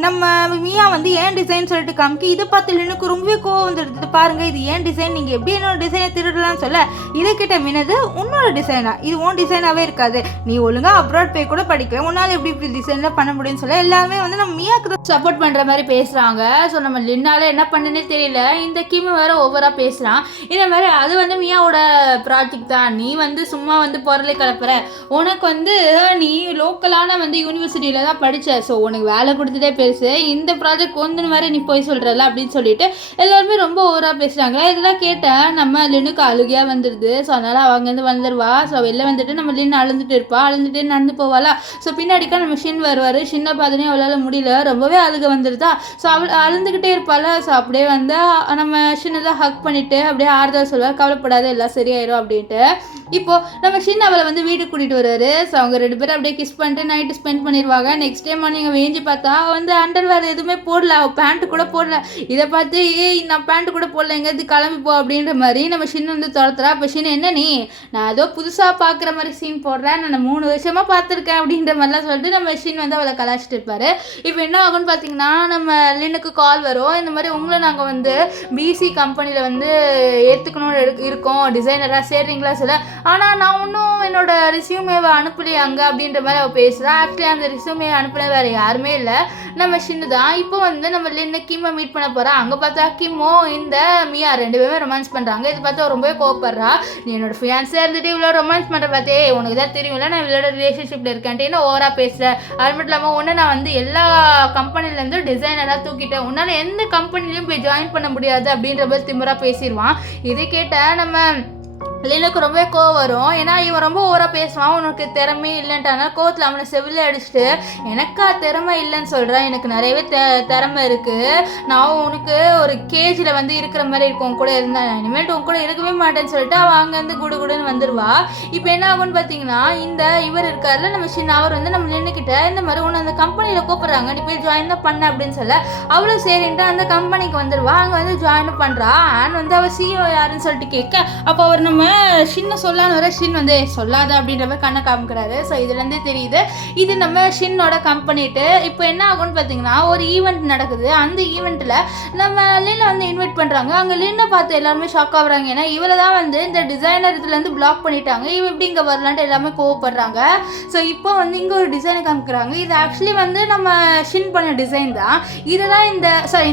நம்ம மியா வந்து ஏன் டிசைன் சொல்லிட்டு காமிக்கி, இதை பார்த்து லின்னுக்கு ரொம்பவே கோவம் வந்துடுது. பாருங்கள் இது ஏன் டிசைன், நீங்கள் எப்படி என்னோட டிசைனை திருடலாம்னு சொல்ல, இதை கிட்ட மினது உன்னோட டிசைனா, இது உன் டிசைனாகவே இருக்காது, நீ ஒழுங்காக அப்ராட் போய் கூட படிக்கல, உன்னால் எப்படி இப்படி டிசைன்லாம் பண்ண முடியும்னு சொல்ல எல்லாருமே வந்து நம்ம மியாவுக்கு தான் சப்போர்ட் பண்ணுற மாதிரி பேசுகிறாங்க. ஸோ நம்ம லின்னால என்ன பண்ணுன்னே தெரியல. இந்த கிம் வேறு ஓவராக பேசுகிறான். இதே மாதிரி அது வந்து மியாவோட ப்ராஜெக்ட் தான், நீ வந்து சும்மா வந்து பொருளை கலப்புற, உனக்கு வந்து நீ லோக்கலான வந்து யூனிவர்சிட்டியில் தான் படித்த, ஸோ உனக்கு வேலை கொடுத்துட்டே பெருசு, இந்த ப்ராஜெக்ட் ஒன்றுன்னு மாதிரி நீ போய் சொல்கிறல அப்படின்னு சொல்லிட்டு எல்லாருமே ரொம்ப ஓவராக பேசுகிறாங்க. இதெல்லாம் கேட்டால் நம்ம லின்னுக்கு அழுகையாக வந்துடுது. ஸோ அதனால் அவங்க வந்து வந்துடுவா. ஸோ வெளில வந்துட்டு நம்ம லின் அழுந்துட்டு இருப்பா, அழுந்துட்டே நடந்து போவாளா. ஸோ பின்னாடிக்கா நம்ம ஷின் வருவார். ஷின்னை பார்த்துனே அவளால் முடியல, ரொம்பவே அழுக வந்துடுதா. ஸோ அவள் அழுந்துக்கிட்டே இருப்பாள். ஸோ அப்படியே வந்து நம்ம ஷின்னை தான் ஹக் பண்ணிவிட்டு அப்படியே ஆறுதல் சொல்லுவாள், கவலைப்படாத எல்லாம் சரியாயிரும் அப்படின்ட்டு. இப்போது நம்ம ஷின் அவளை வந்து வீட்டுக்கு கூட்டிகிட்டு வருவார். ஸோ அவங்க ரெண்டு பேரும் அப்படியே கிஸ் பண்ணிட்டு நைட்டு ஸ்பெண்ட் பண்ணிடுவாங்க. நெக்ஸ்ட் டே மார்னிங் வேஞ்சி பார்த்தா வந்து அண்டர்வேர் எதுவுமே போடல, அவள் பேண்ட்டு கூட போடல. இதை பார்த்து நான் பேண்ட்டு கூட போடல, எங்கேருந்து கிளம்பிப்போ அப்படின்ற மாதிரி நம்ம ஷின் வந்து துரத்துறா. அப்போ ஷின் என்ன நீ நான் ஏதோ புதுசாக பார்க்குற மாதிரி சீன் போடுறேன், நான் 3 வருஷமாக பார்த்துருக்கேன் அப்படின்ற மாதிரிலாம் சொல்லிட்டு நம்ம ஷின் வந்து அவளை கலாச்சிட்டு இருப்பார். இப்போ என்ன ஆகும்னு பார்த்தீங்கன்னா நம்ம லின்னுக்கு கால் வரும், இந்த மாதிரி உங்களை நாங்கள் வந்து பிசி கம்பெனியில் வந்து ஏற்றுக்கணும்னு இருக்கோம், டிசைனராக சேர்றீங்களா சொல்ல, ஆனால் நான் இன்னும் என்னோட ரிசியூமேவை அனுப்பலையே அங்கே அப்படின்ற மாதிரி அவள் பேசுகிறா. ஆக்சுவலி அந்த ரிசியூமே அனுப்பல வேறு யாருமே இல்லை, நம்ம ஷின்னு தான். இப்போ வந்து நம்ம லின்னு கிம்மை மீட் பண்ண போகிறா. அங்கே பார்த்தா கிம்மோ இந்த மியா ரெண்டு பேருமே ரொமான்ஸ் பண்ணுறாங்க. இது பார்த்தா ரொம்பவே கோவப்படுறா, நீ என்னோட ஃபியான்ஸாக இருந்துட்டு இவ்வளோ ரொமான்ஸ் பண்ணுற பார்த்தே, உனக்கு தான் தெரியும்ல நான் இவளோட ரிலேஷன்ஷிப்பில் இருக்கேன்ட்டு என்ன ஓவராக பேசுகிறேன். அது மட்டும் இல்லாமல் ஒன்று நான் வந்து எல்லா கம்பெனிலேருந்து டிசைனராக தூக்கிட்டேன், உன்னால் எந்த கம்பெனிலையும் போய் ஜாயின் பண்ண முடியாது அப்படின்ற மாதிரி திமிராக பேசிடுவான். இதை கேட்ட நம்ம லினுக்கு ரொம்ப கோவம் வரும். ஏன்னா இவன் ரொம்ப ஓவராக பேசுவான், உனக்கு திறமையே இல்லைன்ட்டானா கோவத்தில் அவனை செவிலில் அடிச்சுட்டு எனக்கா திறமை இல்லைன்னு சொல்கிறேன், எனக்கு நிறையவே திறமை இருக்குது, நான் உனக்கு ஒரு கேஜில் வந்து இருக்கிற மாதிரி இருக்கும் கூட இருந்தேன், இனிமேல்ட்டு உன் கூட இருக்கவே மாட்டேன்னு சொல்லிட்டு அவன் அங்கேருந்து குடுன்னு வந்துடுவா. இப்போ என்ன ஆகும்னு பார்த்தீங்கன்னா இந்த இவர் இருக்கார்ல நம்ம சின்ன அவர் வந்து நம்ம நின்றுக்கிட்ட இந்த மாதிரி ஒன்று அந்த கம்பெனியில் கூப்பிட்றாங்க, நீ போய் ஜாயின் தான் பண்ண அப்படின்னு சொல்ல அவ்வளோ சரின்ட்டு அந்த கம்பெனிக்கு வந்துடுவா. அங்கே வந்து ஜாயின் பண்ணுறா. அண்ட் வந்து அவள் சிஓ யாருன்னு சொல்லிட்டு கேட்க அப்போ அவர் நம்ம ஷின்னை சொல்லான்னு வர ஷின் வந்து சொல்லாத அப்படின்ற மாதிரி கண்ணை காமிக்கிறாரு. ஸோ இதுலேருந்தே தெரியுது இது நம்ம ஷின்னோட கம்பெனிட்டு. இப்போ என்ன ஆகும்னு பார்த்தீங்கன்னா ஒரு ஈவெண்ட் நடக்குது. அந்த ஈவெண்ட்டில் நம்ம லின்னை வந்து இன்வைட் பண்ணுறாங்க. அங்கே லின்னை பார்த்து எல்லாருமே ஷாக் ஆகுறாங்க. ஏன்னா இவரை தான் வந்து இந்த டிசைனர் இதுலேருந்து பிளாக் பண்ணிட்டாங்க, இவ எப்படி இங்கே வரலான்ட்டு எல்லாமே கோவப்படுறாங்க. ஸோ இப்போ வந்து இங்கே ஒரு டிசைனை காமிக்கிறாங்க. இது ஆக்சுவலி வந்து நம்ம ஷின் பண்ண டிசைன் தான். இதுதான்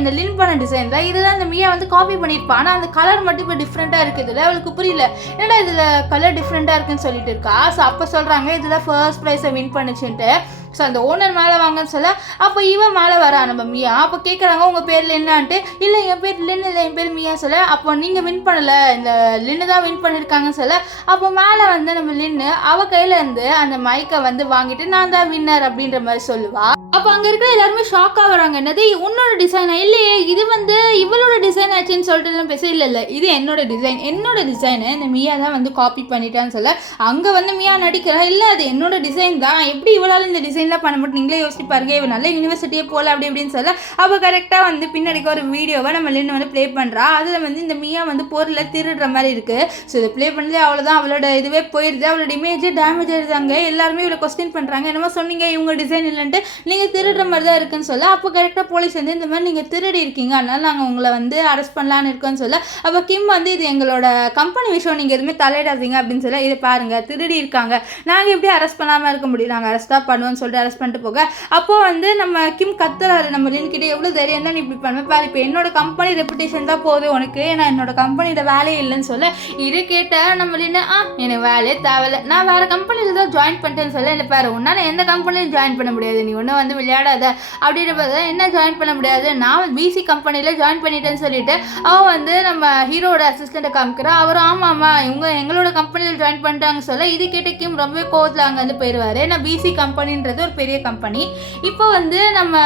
இந்த லின் பண்ண டிசைன் தான். இதுதான் இந்த மியா வந்து காப்பி பண்ணியிருப்பான். ஆனால் அந்த கலர் மட்டும் இப்போ டிஃப்ரெண்ட்டாக இருக்குது. அவளுக்கு புரியல என்னடா இதில் கலர் டிஃப்ரெண்ட்டாக இருக்குன்னு சொல்லிட்டு இருக்கா. ஸோ அப்போ சொல்கிறாங்க இதுதான் ஃபர்ஸ்ட் ப்ரைஸை வின் பண்ணிச்சுன்ட்டு. ஸோ அந்த ஓனர் மேலே வாங்கன்னு சொல்ல அப்போ இவன் மேலே வரா நம்ம மியா. அப்போ கேட்குறாங்க உங்கள் பேரில் என்னான்ட்டு. இல்லை என் பேர் லின், இல்லை என் பேர் மியா சொல்ல. அப்போ நீங்கள் வின் பண்ணலை, இந்த லின்னு தான் வின் பண்ணியிருக்காங்கன்னு சொல்ல அப்போ மேலே வந்து நம்ம லின்னு அவள் கையில் இருந்து அந்த மைக்கை வந்து வாங்கிட்டு நான் தான் வின்னர் அப்படின்ற மாதிரி சொல்லுவா. அப்போ அங்கே இருக்கிற எல்லாருமே ஷாக் ஆகுறாங்க. என்னது உன்னோட டிசைனா? இல்லையே இது வந்து இவளோட டிசைன் ஆச்சுன்னு சொல்லிட்டு பேச இல்லை இது என்னோட டிசைனு இந்த மியா தான் வந்து காப்பி பண்ணிட்டான்னு சொல்ல அங்கே வந்து மியா நடிக்கிறா. இல்லை அது என்னோட டிசைன் தான், எப்படி இவளால் இந்த டிசைன்லாம் பண்ண மட்டும் நீங்களே யோசிச்சு பாருங்க, இவன் நல்ல யூனிவர்சிட்டியே போகல அப்படி இப்படின்னு சொல்ல அப்போ கரெக்டாக வந்து பின்னாடிக்கு ஒரு வீடியோவை நம்ம லின்னு வந்து ப்ளே பண்ணுறா. அதில் வந்து இந்த மியா வந்து பொருளை திருடுற மாதிரி இருக்குது. ஸோ இதை ப்ளே பண்ணி அவ்வளோதான், அவளோட இதுவே போயிடுது, அவளோட இமேஜே டேமேஜ் ஆயிடுதாங்க. எல்லாருமே இவளை கொஸ்டின் பண்ணுறாங்க, என்னமோ சொன்னீங்க இவங்க டிசைன் இல்லைன்ட்டு, நீங்கள் திருடுற மாதிரி தான் இருக்குன்னு சொல்ல அப்போ கரெக்டாக போலீஸ் வந்து இந்த மாதிரி நீங்கள் திருடி இருக்கீங்க, அதனால நாங்கள் உங்களை வந்து அரெஸ்ட் பண்ணலான்னு இருக்கோன்னு சொல்ல அப்போ கிம் வந்து இது எங்களோட கம்பெனி விஷயம், நீங்கள் எதுவுமே தலையிடாதீங்க அப்படின்னு சொல்ல இதை பாருங்கள் திருடி இருக்காங்க, நாங்கள் எப்படி அரெஸ்ட் பண்ணாமல் இருக்க முடியும், நாங்கள் அரெஸ்ட் தான் பண்ணுவோம்னு சொல்லிட்டு அரெஸ்ட் பண்ணிட்டு போக அப்போது வந்து நம்ம கிம் கத்துறாரு நம்ம லின் கிட்டே, எவ்வளோ தைரியம் தான் நீ இப்படி பண்ணுவேன் பாரு, இப்போ என்னோட கம்பெனி ரெப்புடேஷன் தான் போகுது உனக்கு, நான் என்னோட கம்பெனியோட வேலையே இல்லைன்னு சொல்ல இது கேட்டால் நம்ம லின்னு எனக்கு வேலையே தேவையில்லை, நான் வேறு கம்பெனியில் தான் ஜாயின் பண்ணிட்டேன்னு சொல்ல இல்லை பாரு உன்னால் எந்த கம்பெனியும் ஜாயின் பண்ண முடியாது, நீ ஒன்றும் வந்து விளையாடாத அப்படின்றப்ப என்ன ஜாயின் பண்ண முடியாது, நான் பிசி கம்பெனியில் ஜாயின் பண்ணிட்டேன்னு சொல்லிட்டு அவன் வந்து நம்ம ஹீரோட அசிஸ்டண்ட்டை காமிக்கிறா. அவர் ஆமாம்மா இவங்க எங்களோட கம்பெனியில் ஜாயின் பண்ணிட்டாங்க சொல்ல இது கேட்ட கிம் ரொம்பவே கோவத்தில் அங்கே வந்து போயிடுவார். ஏன்னா பிசி கம்பெனின்றது ஒரு பெரிய கம்பெனி. இப்போ வந்து நம்ம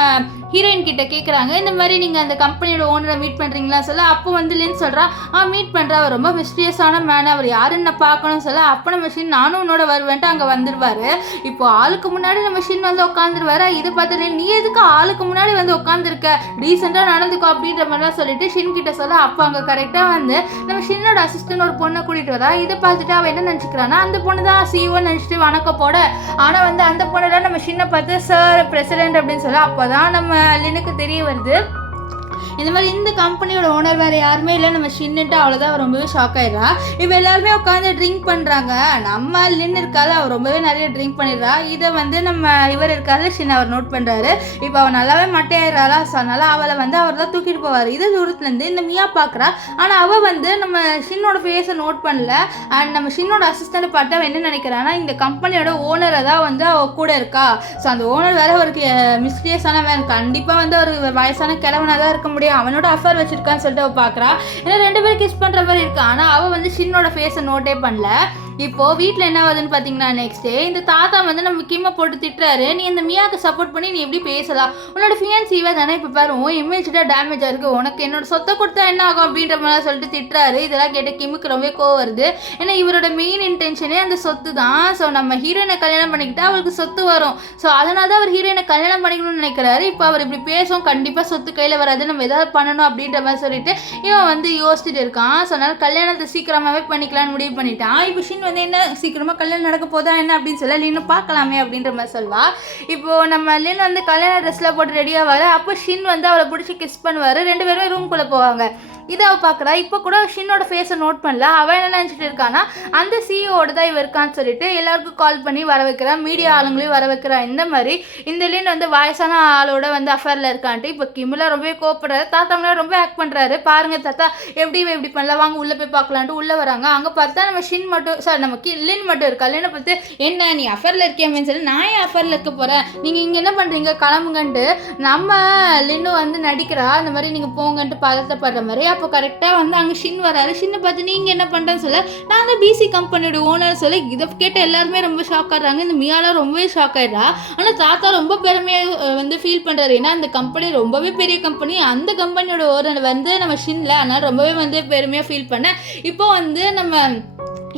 ஹீரோயின் கிட்ட கேட்குறாங்க இந்த மாதிரி நீங்கள் அந்த கம்பெனியோட ஓனரை மீட் பண்ணுறீங்களா சொல்ல அப்போ வந்து லின் சொல்கிறா மீட் பண்ணுறா, அவர் ரொம்ப மிஸ்டீரியஸான மேன், அவர் யாருன்னு நான் பார்க்கணும்னு சொல்ல அப்போ நம்ம ஷின் நானும் உன்னோட வருவேன்ட்டு அங்கே வந்துடுவார். இப்போ ஆளுக்கு முன்னாடி நம்ம ஷின் வந்து உட்காந்துருவாரு. இதை பார்த்துட்டு நீ எதுக்கு ஆளுக்கு முன்னாடி வந்து உட்காந்துருக்க, டீசெண்டாக நடந்துக்கோ அப்படின்ற மாதிரிலாம் சொல்லிட்டு ஷின் கிட்ட சொல்ல அப்போ அங்கே கரெக்டாக வந்து நம்ம ஷின்னோட அசிஸ்டன்ட் ஒரு பொண்ணை கூட்டிகிட்டு வரா. இதை பார்த்துட்டு அவள் என்ன நினச்சிக்கிறான்னா அந்த பொண்ணு தான் சிஓன்னு நினச்சிட்டு வணக்கம் போட, ஆனால் வந்து அந்த பொண்ணெல்லாம் நம்ம ஷின்னை பார்த்து சார் பிரசிடென்ட் அப்படின்னு சொல்ல அப்போ தான் நம்ம லினுக்கு தெரிய வருது இந்த மாதிரி இந்த கம்பெனியோட ஓனர் வேறு யாருமே இல்லை நம்ம ஷின்னுட்டு, அவ்வளோதான் ரொம்பவே ஷாக் ஆயிடுறா. இப்போ எல்லாருமே உட்காந்து ட்ரிங்க் பண்ணுறாங்க. நம்ம லின் இருக்காது அவர் ரொம்பவே நிறைய ட்ரிங்க் பண்ணிடுறா. இதை வந்து நம்ம இவர் இருக்காது ஷின் அவர் நோட் பண்ணுறாரு. இப்போ அவள் நல்லாவே மட்டையாயிடுறாளா, ஸோ அதனால் அவளை வந்து அவர் தான் தூக்கிட்டு போவார். இது தூரத்துலேருந்து இந்த மியா பார்க்குறா. ஆனால் அவள் வந்து நம்ம ஷின்னோட ஃபேஸை நோட் பண்ணல. அண்ட் நம்ம ஷின்னோட அசிஸ்டண்ட்டை பார்த்து அவள் என்ன நினைக்கிறான்னா இந்த கம்பெனியோட ஓனரை தான் வந்து அவள் கூட இருக்கா. ஸோ அந்த ஓனர் வேறு ஒரு மிஸ்டீரியஸான வேன், கண்டிப்பாக வந்து ஒரு வயசான கிழவனாக தான் இருக்க முடியும், அவனோட அஃபேர் வச்சிருக்கான்னு சொல்லிட்டு அவள் பார்க்குறா. ஏன்னா 2 பேரும் கிஸ் பண்ணுற மாதிரி இருக்கு. ஆனால் அவள் வந்து ஷின்னோட ஃபேஸை நோட்டே பண்ணல. இப்போது வீட்டில் என்ன ஆகுதுன்னு பார்த்தீங்கன்னா நெக்ஸ்ட் டே இந்த தாத்தா வந்து நம்ம கிம்மை போட்டு திட்டுறாரு, நீ இந்த மியாவுக்கு சப்போர்ட் பண்ணி நீ எப்படி பேசலாம், உன்னோட ஃபியான்சிவா தானே, இப்போ பாரு உன் இமேஜ்டாக டேமேஜாக இருக்குது, உனக்கு என்னோட சொத்தை கொடுத்தா என்ன ஆகும் அப்படின்ற மாதிரி சொல்லிட்டு திட்டுறாரு. இதெல்லாம் கேட்ட கிம்முக்கு ரொம்ப கோவம் வருது. ஏன்னா இவரோட மெயின் இன்டென்ஷனே அந்த சொத்து தான். ஸோ நம்ம ஹீரோயினை கல்யாணம் பண்ணிக்கிட்டா அவருக்கு சொத்து வரும். ஸோ அதனால தான் அவர் ஹீரோயினை கல்யாணம் பண்ணிக்கணும்னு நினைக்கிறாரு. இப்போ அவர் இப்படி பேசும் கண்டிப்பாக சொத்து கையில் வராது, நம்ம ஏதாவது பண்ணணும் அப்படின்ற மாதிரி சொல்லிட்டு இவன் வந்து யோசிச்சுட்டு இருக்கான். ஸோ அதனால் கல்யாணத்தை சீக்கிரமாகவே பண்ணிக்கலான்னு முடிவு பண்ணிட்டான். இப்போ ஷின் வந்து என்ன சீக்கிரமாக கல்யாணம் நடக்க போதா என்ன அப்படின்னு சொல்ல லின்னு பார்க்கலாமே அப்படின்ற மாதிரி சொல்வா. இப்போது நம்ம லின் வந்து கல்யாண ட்ரெஸ்ஸில் போட்டு ரெடியாக வர அப்போ ஷின் வந்து அவளை பிடிச்சி கிஸ் பண்ணுவார். 2 பேருமே ரூம்குள்ளே போவாங்க. இதை அவள் பார்க்குறா. இப்போ கூட ஷின்னோட ஃபேஸை நோட் பண்ணல. அவன் என்ன நினச்சிட்டு இருக்கான்னா அந்த சிஇஓட தான் இவ இருக்கான்னு சொல்லிட்டு எல்லாருக்கும் கால் பண்ணி வர வைக்கிறான், மீடியா ஆளுங்களையும் வர வைக்கிறான். இந்த மாதிரி இந்த லின் வந்து வயசான ஆளோட வந்து அஃபேரில் இருக்கான்ட்டு இப்போ கிம்லாம் ரொம்பவே கோவப்படுறாரு. தாத்தாங்களாம் ரொம்ப ஆக்ட் பண்ணுறாரு. பாருங்கள் தாத்தா எப்படி பண்ணல, வாங்க உள்ளே போய் பார்க்கலான்ட்டு உள்ளே வராங்க. அங்கே பார்த்தா நம்ம ஷின் மட்டும் நம்ம லின் மட்டும் இருக்கா. லினை பார்த்து என்ன நீ அஃபேரில் இருக்கியாமேன்னு சொல்லி நான் ஏன் அஃபேரில் இருக்க போகிறேன், நீங்கள் இங்கே என்ன பண்ணுறீங்க கிளம்புங்கன்ட்டு நம்ம லின்னு வந்து நடிக்கிறா. இந்த மாதிரி நீங்கள் போங்கன்ட்டு பதட்டப்படுற மாதிரி அப்போ கரெக்டாக வந்து அங்கே ஷின் வராரு. ஷின்னை பார்த்து நீங்கள் என்ன பண்ணுறேன்னு சொல்ல, நான் தான் பிசி கம்பெனியோட ஓனர் சொல்ல, இதை கேட்ட எல்லாருமே ரொம்ப ஷாக் ஆகிறாங்க. இந்த மியாலாம் ரொம்பவே ஷாக் ஆகிடுறா. ஆனால் தாத்தா ரொம்ப பெருமையாக வந்து ஃபீல் பண்ணுறாரு. ஏன்னா அந்த கம்பெனி ரொம்பவே பெரிய கம்பெனி, அந்த கம்பெனியோட ஓனர் வந்து நம்ம ஷின்ல, அதனால் ரொம்பவே வந்து பெருமையாக ஃபீல் பண்ணேன். இப்போ வந்து நம்ம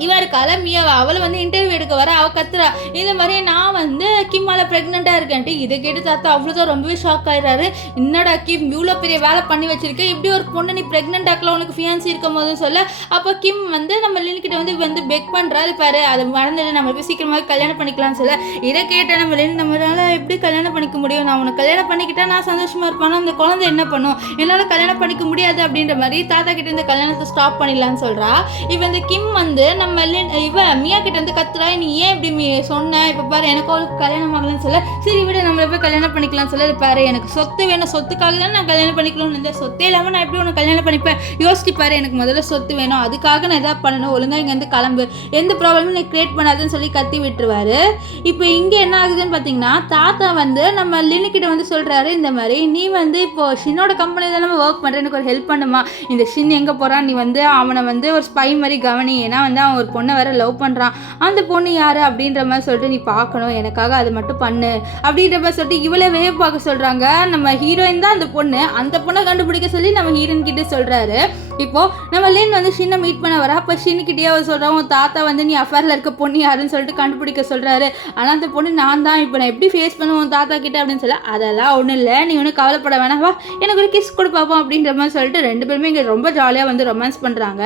இவ இருக்கால மியாவை, அவளை வந்து இன்டர்வியூ எடுக்க வர அவள் கத்துறா, இந்த மாதிரி நான் வந்து கிம்மால ப்ரெக்னெண்ட்டாக இருக்கேன்ட்டு. இதை கேட்டு தாத்தா அவ்வளோதான் ரொம்பவே ஷாக் ஆயிடுறாரு. என்னடா கிம் இவ்வளோ பெரிய வேலை பண்ணி வச்சிருக்கேன், இப்படி ஒரு பொண்ணு நீ ப்ரெக்னென்ட் ஆக்கல, உனக்கு ஃபியான்சி இருக்கும் போதுன்னு சொல்ல, அப்போ கிம் வந்து நம்ம லின்கிட்ட வந்து பெக் பண்ணுறாரு, பாரு அதை மறந்துட்டு நம்ம போய் சீக்கிரமாக கல்யாணம் பண்ணிக்கலாம்னு சொல்ல, இதை கேட்டேன் நம்ம லின், நம்மளால எப்படி கல்யாணம் பண்ணிக்க முடியும், நான் உனக்கு கல்யாணம் பண்ணிக்கிட்டா நான் சந்தோஷமாக இருப்பானோ, அந்த குழந்தை என்ன பண்ணும், என்னால் கல்யாணம் பண்ணிக்க முடியாது அப்படின்ற மாதிரி தாத்தா கிட்ட இந்த கல்யாணத்தை ஸ்டாப் பண்ணிடலான்னு சொல்கிறா. இப்போ இந்த கிம் வந்து நம்ம இவ மியா கிட்ட வந்து கத்துறா, நீ ஏன் இப்படி சொன்ன, இப்போ பாரு எனக்கு அவளுக்கு கல்யாணம் ஆகலன்னு சொல்ல, சரி விட நம்மள போய் கல்யாணம் பண்ணிக்கலாம் சொல்ல, பாரு எனக்கு சொத்து வேணும், சொத்துக்காக தான் நான் கல்யாணம் பண்ணிக்கணும்னு, இந்த சொத்தே இல்லாமல் நான் எப்படி உனக்கு கல்யாணம் பண்ணிப்பேன், யோசிச்சு பாரு, எனக்கு முதல்ல சொத்து வேணும், அதுக்காக நான் எதாவது பண்ணணும், ஒழுங்காக இங்கேருந்து கிளம்பு, எந்த ப்ராப்ளமும் நீ கிரியேட் பண்ணாதுன்னு சொல்லி கத்தி விட்டுருவாரு. இப்போ இங்கே என்ன ஆகுதுன்னு பார்த்தீங்கன்னா, தாத்தா வந்து நம்ம லின்னுக்கிட்ட வந்து சொல்கிறாரு, இந்த மாதிரி நீ வந்து இப்போ ஷின்னோட கம்பெனி தான் நம்ம ஒர்க் பண்ணுற, எனக்கு ஒரு ஹெல்ப் பண்ணுமா, இந்த ஷின் எங்கே போகிறான், நீ வந்து அவனை வந்து ஒரு ஸ்பை மாதிரி கவனி, ஏன்னா வந்து அவன் ஒரு பொண்ணை வேற லவ் பண்ணுறான், அந்த பொண்ணு யாரு அப்படின்ற மாதிரி சொல்லிட்டு நீ பார்க்கணும், எனக்காக அது மட்டும் பண்ணு அப்படின்ற மாதிரி சொல்லிட்டு இவளே வேவ் பார்க்க சொல்கிறாங்க. நம்ம ஹீரோயின் தான் அந்த பொண்ணு, அந்த பொண்ணை கண்டுபிடிக்க சொல்லி நம்ம ஹீரோயின் கிட்டே சொல்கிறாரு. இப்போது நம்ம லின் வந்து ஷின்னை மீட் பண்ண வர, அப்போ ஷின்னுக்கிட்டே அவர் சொல்கிறான், உன் தாத்தா வந்து நீ அஃபேரில் இருக்க பொண்ணு யாருன்னு சொல்லிட்டு கண்டுபிடிக்க சொல்கிறாரு. ஆனால் அந்த பொண்ணு நான் தான், இப்போ நான் எப்படி ஃபேஸ் பண்ணுவோம் தாத்தா கிட்ட அப்படின்னு சொல்ல, அதெல்லாம் ஒன்றும் இல்லை, நீ ஒன்றும் கவலைப்பட வேணாம், வா எனக்கு ஒரு கிஸ் கொடு பார்ப்போம் அப்படின்ற மாதிரி சொல்லிட்டு ரெண்டு பேருமே இங்கே ரொம்ப ஜாலியாக வந்து ரொமான்ஸ் பண்ணுறாங்க.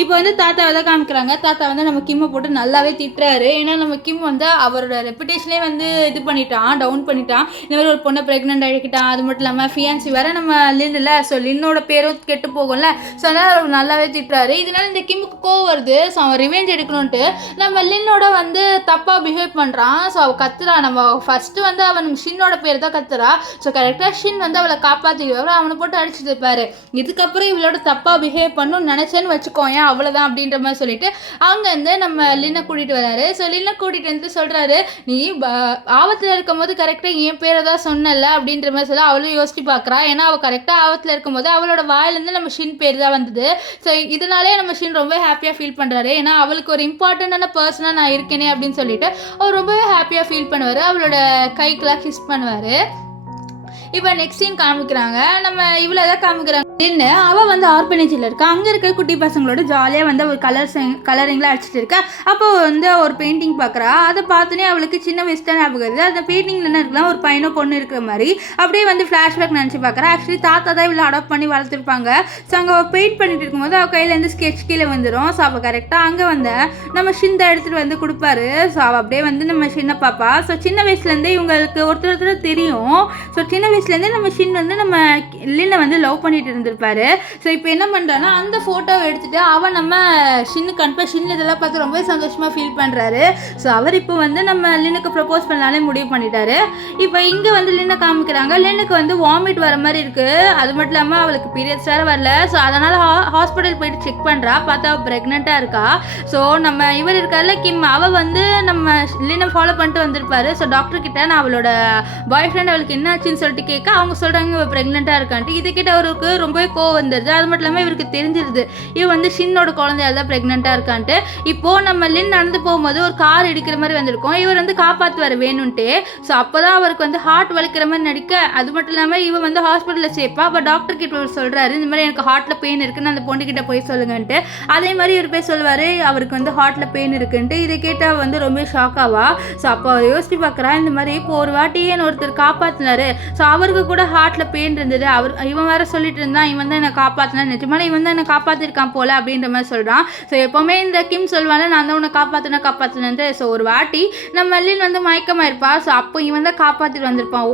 இப்போ வந்து தாத்தாவை தான் காமிக்கிறாங்க. தாத்தா வந்து நம்ம கிம்மை போட்டு நல்லாவே திட்டுறாரு. ஏன்னா நம்ம கிம் வந்து அவரோட ரெப்புடேஷனே வந்து இது பண்ணிட்டான், டவுன் பண்ணிட்டான். இந்த மாதிரி ஒரு பொண்ணை ப்ரெக்னென்ட் ஆகிக்கிட்டான், அது மட்டும் இல்லாமல் ஃபியான்சி வேற நம்ம லின் இல்லை, ஸோ லின்னோட பேரும் கெட்டு போகும்ல, ஸோ அதனால் அவர் நல்லாவே திட்டுறாரு. இதனால இந்த கிம்முக்கு கோவம் வருது. ஸோ அவன் ரிவெஞ்ச் எடுக்கணுன்ட்டு நம்ம லின்னோட வந்து தப்பாக பிஹேவ் பண்ணுறான். ஸோ அவள் கத்துறா, நம்ம ஃபஸ்ட்டு வந்து அவன் ஷின்னோட பேர் தான் கத்துறா. ஸோ கரெக்டாக ஷின் வந்து அவளை காப்பாற்றிடுவார், அவனை போட்டு அடிச்சுட்டு இருப்பாரு. இதுக்கப்புறம் இவளோட தப்பாக பிஹேவ் பண்ணணும்னு நினச்சேன்னு வச்சுக்கோ, ஏன் அவ்வளோதான் அப்படின்ற மாதிரி சொல்லிட்டு அங்கேருந்து நம்ம லின்னை கூட்டிகிட்டு வராரு. ஸோ லின்னை கூட்டிகிட்டு வந்து சொல்கிறாரு, நீ ஆபத்தில் இருக்கும் போது கரெக்டாக என் பேரை தான் சொன்னல அப்படின்ற மாதிரி சொல்ல, அவளும் யோசிச்சு பார்க்குறா. ஏன்னா அவள் கரெக்டாக ஆபத்தில் இருக்கும்போது அவளோட வாயிலேருந்து நம்ம ஷின் பேர் தான் வந்தது. ஸோ இதனாலே நம்ம ஷின் ரொம்ப ஹாப்பியாக ஃபீல் பண்ணுறாரு. ஏன்னா அவளுக்கு ஒரு இம்பார்ட்டண்ட்டான பர்சனாக நான் இருக்கேனே அப்படின்னு சொல்லிட்டு அவர் ரொம்பவே ஹாப்பியாக ஃபீல் பண்ணுவார். அவளோட கைக்கெல்லாம் கிஸ் பண்ணுவார். இப்போ நெக்ஸ்ட் சீன் காமிக்கிறாங்க. நம்ம இவ்வளோ தான் காமிக்கிறாங்க. நின்று அவள் வந்து ஆர்பனேஜில் இருக்கா. அங்கே இருக்க குட்டி பசங்களோட ஜாலியாக வந்து ஒரு கலரிங்லாம் அடிச்சுட்டு இருக்கா. அப்போ வந்து ஒரு பெயிண்டிங் பார்க்குறா. அதை பார்த்துனே அவளுக்கு சின்ன வயசு தான் ஞாபகம் வருது. அந்த பெயிண்டிங்கில் என்ன இருக்கலாம், ஒரு பையனோ பொண்ணு இருக்கிற மாதிரி அப்படியே வந்து ஃப்ளாஷ்பேக் நினச்சி பார்க்குறா. ஆக்சுவலி தாத்தா தான் இவ்வளோ அடாப்ட் பண்ணி வளர்த்துருப்பாங்க. ஸோ அங்கே பெயிண்ட் பண்ணிட்டு இருக்கும்போது அவள் கையிலேருந்து ஸ்கெட்ச் கீழே வந்துடும். ஸோ அவள் கரெக்டாக அங்கே வந்து நம்ம ஷின்னை எடுத்துகிட்டு வந்து கொடுப்பாரு. ஸோ அவள் அப்படியே வந்து நம்ம ஷின்னை பார்ப்பா. ஸோ சின்ன வயசுலேருந்தே இவங்களுக்கு ஒருத்தர் தெரியும். ஸோ சின்ன வயசுலேருந்தே நம்ம ஷின் வந்து நம்ம லின்னை வந்து லவ் பண்ணிட்டு இருந்திருப்பாரு. ஸோ இப்போ என்ன பண்ணுறான்னா, அந்த ஃபோட்டோவை எடுத்துகிட்டு அவன் நம்ம ஷின்னுக்கு அனுப்ப, ஷின் இதெல்லாம் பார்த்து ரொம்பவே சந்தோஷமாக ஃபீல் பண்ணுறாரு. ஸோ அவர் இப்போ வந்து நம்ம லின்னுக்கு ப்ரப்போஸ் பண்ணாலே முடிவு பண்ணிட்டாரு. இப்போ இங்கே வந்து லின்னை காமிக்கிறாங்க. லின்னுக்கு வந்து வாமிட் வர மாதிரி இருக்குது. அது மட்டும் இல்லாமல் அவளுக்கு பீரியட்ஸ் வேறு வரல. ஸோ அதனால் ஹாஸ்பிட்டல் போயிட்டு செக் பண்ணுறா. பார்த்தா அவள் ப்ரெக்னெண்ட்டாக இருக்கா. ஸோ நம்ம இவர் இருக்கார்ல கிம், அவள் வந்து நம்ம லின்னை ஃபாலோ பண்ணிட்டு வந்திருப்பாரு. ஸோ டாக்டர் கிட்ட நான் அவளோட பாய் ஃப்ரெண்ட் அவளுக்கு என்ன ஆச்சுன்னு சொல்லிட்டு கேட்க, அவங்க சொல்கிறாங்க இவள் ப்ரெக்னெண்ட்டாக இருக்கான்ட்டு. இதை கிட்ட அவருக்கு ரொம்பவே கோவம் வந்துடுது. அது மட்டும் இல்லாமல் இவருக்கு தெரிஞ்சிருது இவன் வந்து ஷின்னோட குழந்தையால் தான் ப்ரெக்னெண்ட்டாக இருக்கான்ட்டு. இப்போது நம்ம லின் நடந்து போகும்போது ஒரு கார் இடிக்கிற மாதிரி வந்திருக்கும். இவர் வந்து காப்பாற்றுவார் வேணும்ன்ட்டு. ஸோ அப்போ தான் அவருக்கு வந்து ஹார்ட் வலிக்கிற மாதிரி நடிக்க, அது மட்டும் இல்லாமல் இவன் வந்து ஹாஸ்பிட்டலில் சேர்ப்பா. அப்போ டாக்டர் கிட்ட இவர் சொல்கிறாரு, இந்த மாதிரி எனக்கு ஹார்ட்டில் பெயின் இருக்குன்னு அந்த பொண்ணுக்கிட்ட போய் சொல்லுங்கன்ட்டு. அதே மாதிரி இவர் போய் சொல்லுவார் அவருக்கு வந்து ஹார்ட்டில் பெயின் இருக்குன்ட்டு. இதை கேட்டால் வந்து ரொம்ப ஷாக் ஆவா. ஸோ அப்போ அவர் யோசிச்சு பார்க்குறா, இந்த மாதிரி இப்போ ஒரு வாட்டியே ஒருத்தர் காப்பாற்றினாரு. ஸோ அவருக்கு கூட ஹார்ட்டில் பெயின் இருந்தது. இவன் வேறு சொல்லிட்டு இருந்தான் இவன் தான் என்னை காப்பாற்றினா, நிஜமான இவன் தான் என்னை காப்பாற்றிருக்கான் போல அப்படின்ற மாதிரி சொல்கிறான். ஸோ எப்போவுமே இந்த கிம் சொல்வாங்க நான் தான் உன்னை காப்பாற்றினேன்ட்டு. ஸோ ஒரு வாட்டி நம்ம லின் வந்து மயக்கமாக இருப்பா. ஸோ அப்போ இவன் தான் காப்பாற்றிட்டு வந்திருப்பான்.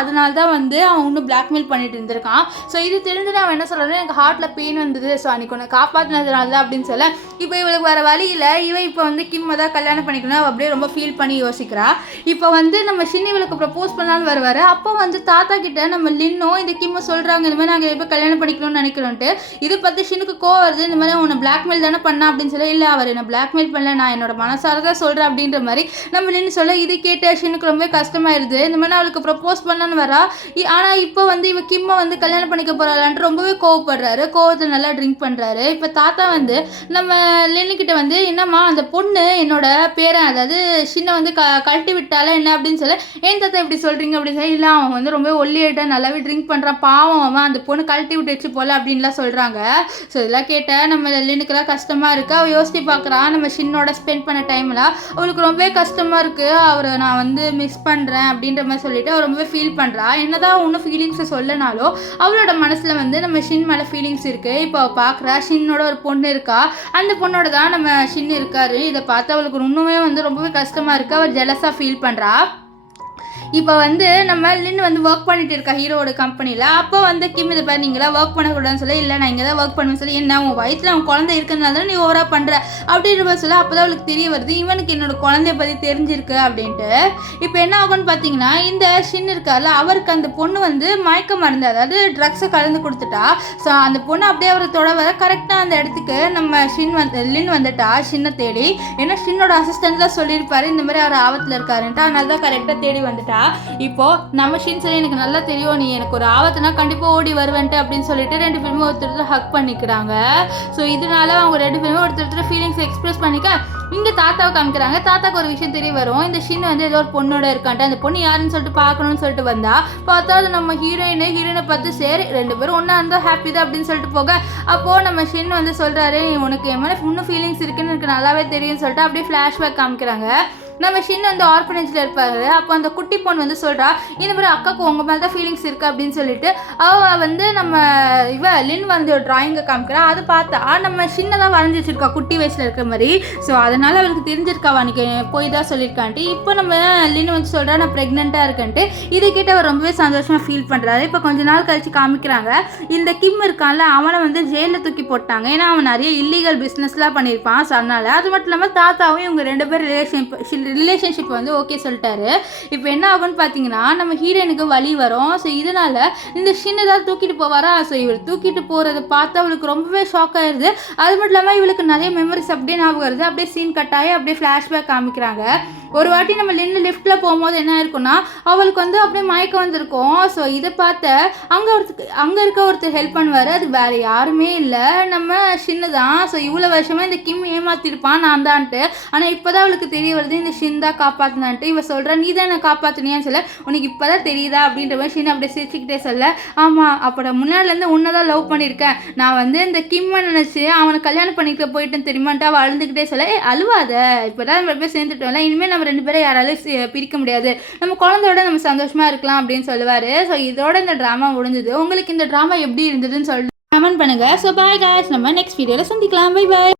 அதனால தான் வந்து அவன் இன்னும் பிளாக்மெயில் பண்ணிட்டு இருந்திருக்கான். ஸோ இது தெரிஞ்சுட்டு அவன் என்ன சொல்கிறான், எனக்கு ஹார்ட்டில் பெயின் வந்தது, ஸோ அன்றைக்கி உன்னை காப்பாற்றினதுனால தான் அப்படின்னு சொல்ல, இப்போ இவளுக்கு வேறு வழியில் இப்போ வந்து கிம்மை தான் கல்யாணம் பண்ணிக்கணும் அப்படியே ரொம்ப ஃபீல் பண்ணி யோசிக்கிறா. இப்போ வந்து நம்ம ஷின் இவளுக்கு ப்ரப்போஸ் பண்ணலான்னு வருவார். அப்போ வந்து தாத்தா கிட்ட நம்ம லின்னும் இந்த கிம்மை சொல்கிறாங்க, இந்த மாதிரி நாங்கள் எப்போ கல்யாணம் பண்ணிக்கணும்னு நினைக்கிறோன்ட்டு. இதை பற்றி ஷினுக்கு கோவம் வருது. இந்த மாதிரி உன்னை பிளாக்மெயில் தானே பண்ணா அப்படின்னு சொல்லி, இல்லை அவர் என்னை பிளாக்மெயில் பண்ணல, நான் என்னோட மனசார தான் சொல்கிறேன் அப்படின்ற மாதிரி நம்ம லின்னு சொல்ல, இது கேட்ட ஷினுக்கு ரொம்ப கஷ்டமாயிருது. இந்த மாதிரி அவளுக்கு ப்ரப்போஸ் பண்ணலான்னு வரா. ஆனால் இப்போ வந்து இவ கிம்மை வந்து கல்யாணம் பண்ணிக்க போகிறாளான்ட்டு ரொம்பவே கோவப்படுறாரு. கோவத்தில் நல்லா ட்ரிங்க் பண்ணுறாரு. இப்போ தாத்தா வந்து நம்ம லின்னுக்கிட்ட வந்து, என்னம்மா அந்த பொண்ணு என்னோட பேரன், அதாவது ஷின்னை வந்து கழட்டி விட்டால என்ன அப்படின்னு சொல்லி, ஏன் தாத்தா இப்படி சொல்கிறீங்க அப்படின்னு சொல்லி, இல்லை அவன் வந்து ரொம்ப ஒல்லியாயிட்டா, நல்லாவே ட்ரிங்க் பண்ணுறான், பாவம் அவன், அந்த பொண்ணு கழட்டி விட்டுச்சு போல அப்படின்லாம் சொல்கிறாங்க. ஸோ இதெல்லாம் கேட்டால் நம்ம லின்னுக்கெல்லாம் கஷ்டமாக இருக்குது. அவள் யோசித்து பார்க்குறான், நம்ம ஷின்னோட ஸ்பெண்ட் பண்ண டைமில் அவளுக்கு ரொம்பவே கஷ்டமாக இருக்குது, அவரை நான் வந்து மிஸ் பண்ணுறேன் அப்படின்ற மாதிரி சொல்லிட்டு அவள் ரொம்பவே ஃபீல் பண்ணுறா. என்னதான் ஒன்றும் ஃபீலிங்ஸை சொல்லனாலும் அவளோட மனசில் வந்து நம்ம ஷின் மேலே ஃபீலிங்ஸ் இருக்குது. இப்போ அவள் பார்க்குறா, ஷின்னோட ஒரு பொண்ணு இருக்கா, அந்த பொண்ணோட தான் நம்ம ஷின் இருக்காரு. இதை பார்த்து அவளுக்கு இன்னுமே வந்து ரொம்பவே கஷ்டமாக இருக்குது. அவள் ஜெலஸாக ஃபீல் பண்ணுறா. இப்போ வந்து நம்ம லின் வந்து ஒர்க் பண்ணிட்டு இருக்கா ஹீரோட கம்பெனியில். அப்போ வந்து கிம் இதை பாரு, நீங்களாம் ஒர்க் பண்ணக்கூடாதுன்னு சொல்லி, இல்லை நான் இங்கே தான் ஒர்க் பண்ணுவேன்னு சொல்லி, என்ன உன் வயிற்றில் அவன் குழந்தை இருக்கிறதுனால தான் நீ ஓவராக பண்ணுற அப்படின்ற சொல்ல, அப்போ தான் அவளுக்கு தெரிய வருது இவனுக்கு என்னோட குழந்தைய பற்றி தெரிஞ்சிருக்கு அப்படின்ட்டு. இப்போ என்ன ஆகும்னு பார்த்தீங்கன்னா, இந்த ஷின் இருக்கார்ல, அவருக்கு அந்த பொண்ணு வந்து மயக்க மருந்து, அதாவது ட்ரக்ஸை கலந்து கொடுத்துட்டா. ஸோ அந்த பொண்ணு அப்படியே அவரை தொட வர கரெக்டாக அந்த இடத்துக்கு நம்ம லின் வந்துட்டா ஷின்னை தேடி. ஏன்னா ஷின்னோட அசிஸ்டன்ட் தான் சொல்லியிருப்பாரு இந்த மாதிரி அவர் ஆபத்தில் இருக்காருன்ட்டு, அதனால தான் கரெக்டாக தேடி வந்துட்டா. இப்போ நம்ம ஷின் சரி, எனக்கு நல்லா தெரியும் நீ எனக்கு ஒரு ஆபத்துனா கண்டிப்பாக ஓடி வருவேன்ட்டு அப்படின்னு சொல்லிட்டு ரெண்டு பேருமே ஒருத்தர் ஹக் பண்ணிக்கிறாங்க. ஸோ இதனால அவங்க ரெண்டு பேருமே ஒருத்தர் ஃபீலிங்ஸ் எக்ஸ்பிரஸ் பண்ணிக்க இங்கே தாத்தாவை காமிக்கிறாங்க. தாத்தாவுக்கு ஒரு விஷயம் தெரிய வரும், இந்த ஷின் வந்து ஏதோ ஒரு பொண்ணோட இருக்கான்ட்டு, அந்த பொண்ணு யாருன்னு சொல்லிட்டு பார்க்கணும்னு சொல்லிட்டு வந்தா. பார்த்தா அது நம்ம ஹீரோயினை பார்த்து, சரி ரெண்டு பேரும் ஒன்றா இருந்தால் ஹாப்பி தான் அப்படின்னு சொல்லிட்டு போக, அப்போது நம்ம ஷின் வந்து சொல்கிறாரு, உனக்கு என் மேலே இன்னும் ஃபீலிங்ஸ் இருக்குன்னு எனக்கு நல்லாவே தெரியும்னு சொல்லிட்டு அப்படியே ஃப்ளாஷ்பேக் காமிக்கிறாங்க. நம்ம ஷின் வந்து ஆர்ஃபனேஜில் இருப்பாரு. அப்போ அந்த குட்டி பொண்ணு வந்து சொல்கிறா, இந்த மாதிரி அக்காவுக்கு உங்கள் மேலே தான் ஃபீலிங்ஸ் இருக்குது அப்படின்னு சொல்லிட்டு அவள் வந்து நம்ம லின் வந்து ஒரு ட்ராயிங்கை காமிக்கிறா. அதை பார்த்தா நம்ம ஷின்னை தான் வரைஞ்சி வச்சிருக்கா குட்டி வயசில் இருக்கிற மாதிரி. ஸோ அதனால் அவளுக்கு தெரிஞ்சிருக்கா அன்றைக்கி போய் தான் சொல்லியிருக்கான்ட்டு. இப்போ நம்ம லின் வந்து சொல்கிறா, நான் ப்ரெக்னெண்ட்டாக இருக்கேன்ட்டு. இதுக்கிட்ட அவர் ரொம்பவே சந்தோஷமாக ஃபீல் பண்ணுறாரு. இப்போ கொஞ்ச நாள் கழிச்சு காமிக்கிறாங்க, இந்த கிம் இருக்கான்ல, அவனை வந்து ஜெயிலில் தூக்கி போட்டாங்க. ஏன்னா அவன் நிறைய இல்லீகல் பிஸ்னஸ்லாம் பண்ணியிருப்பான். ஸோ அதனால் அது மட்டும் இல்லாமல் தாத்தாவும் இவங்க ரெண்டு பேர் ரிலேஷன்ஷிப் வந்து ஓகே சொல்லிட்டாரு. இப்போ என்ன ஆகும்னு பார்த்தீங்கன்னா, நம்ம ஹீரோயினுக்கு வலி வரும். ஸோ இதனால் இந்த ஷின் ஏதாவது தூக்கிட்டு போவாரா. ஸோ இவர் தூக்கிட்டு போகிறத பார்த்து அவளுக்கு ரொம்பவே ஷாக் ஆயிடுது. அது மட்டும் இல்லாமல் இவளுக்கு நிறைய மெமரிஸ் அப்படியே ஞாபகம் வருது. அப்படியே சீன் கட் ஆகி அப்படியே ஃப்ளாஷ்பேக் காமிக்கிறாங்க. ஒரு வாட்டி நம்ம லிஃப்ட்டில் போகும்போது என்ன இருக்குன்னா, அவளுக்கு வந்து அப்படியே மயக்கம் வந்திருக்கும். ஸோ இதை பார்த்து அங்கே இருக்க ஒருத்தர் ஹெல்ப் பண்ணுவார். அது வேறு யாருமே இல்லை, நம்ம ஷின்னு தான். ஸோ இவ்வளோ வருஷமாக இந்த கிம் ஏமாத்திருப்பான் நான் தான்ட்டு. ஆனால் இப்போ தான் அவளுக்கு தெரிய வருது இந்த ஷின் தான் காப்பாற்றினான்ட்டு. இவ சொல்கிறா, நீ தான் என்னை காப்பாற்றினியான்னு சொல்ல, உனக்கு இப்போ தான் தெரியுதா அப்படின்ற மாதிரி ஷின் அப்படியே சிரிச்சுக்கிட்டே சொல்ல, ஆமாம் அப்போ முன்னாடிலேருந்து உன்னை தான் லவ் பண்ணியிருக்கேன், நான் வந்து இந்த கிம்மை நினச்சி அவனை கல்யாணம் பண்ணிக்க போயிட்டேன் தெரியுமான்ட்டு அவள் அழுதுகிட்டே சொல்ல, அழுவாத, இப்போ தான் நம்ம போய் சேர்ந்துட்டோம்ல, இனிமேல் நம்ம ரெண்டு பேரும் யாராலும் பிரிக்க முடியாது, நம்ம குழந்தையோட நம்ம சந்தோஷமாக இருக்கலாம் அப்படின்னு சொல்லுவார். ஸோ இதோட இந்த ட்ராமா முடிஞ்சது. உங்களுக்கு இந்த ட்ராமா எப்படி இருந்ததுன்னு சொல்லி கமெண்ட் பண்ணுங்கள். ஸோ பாய் காய்ஸ், நம்ம நெக்ஸ்ட் வீடியோவில் சந்திக்கலாம். Bye bye.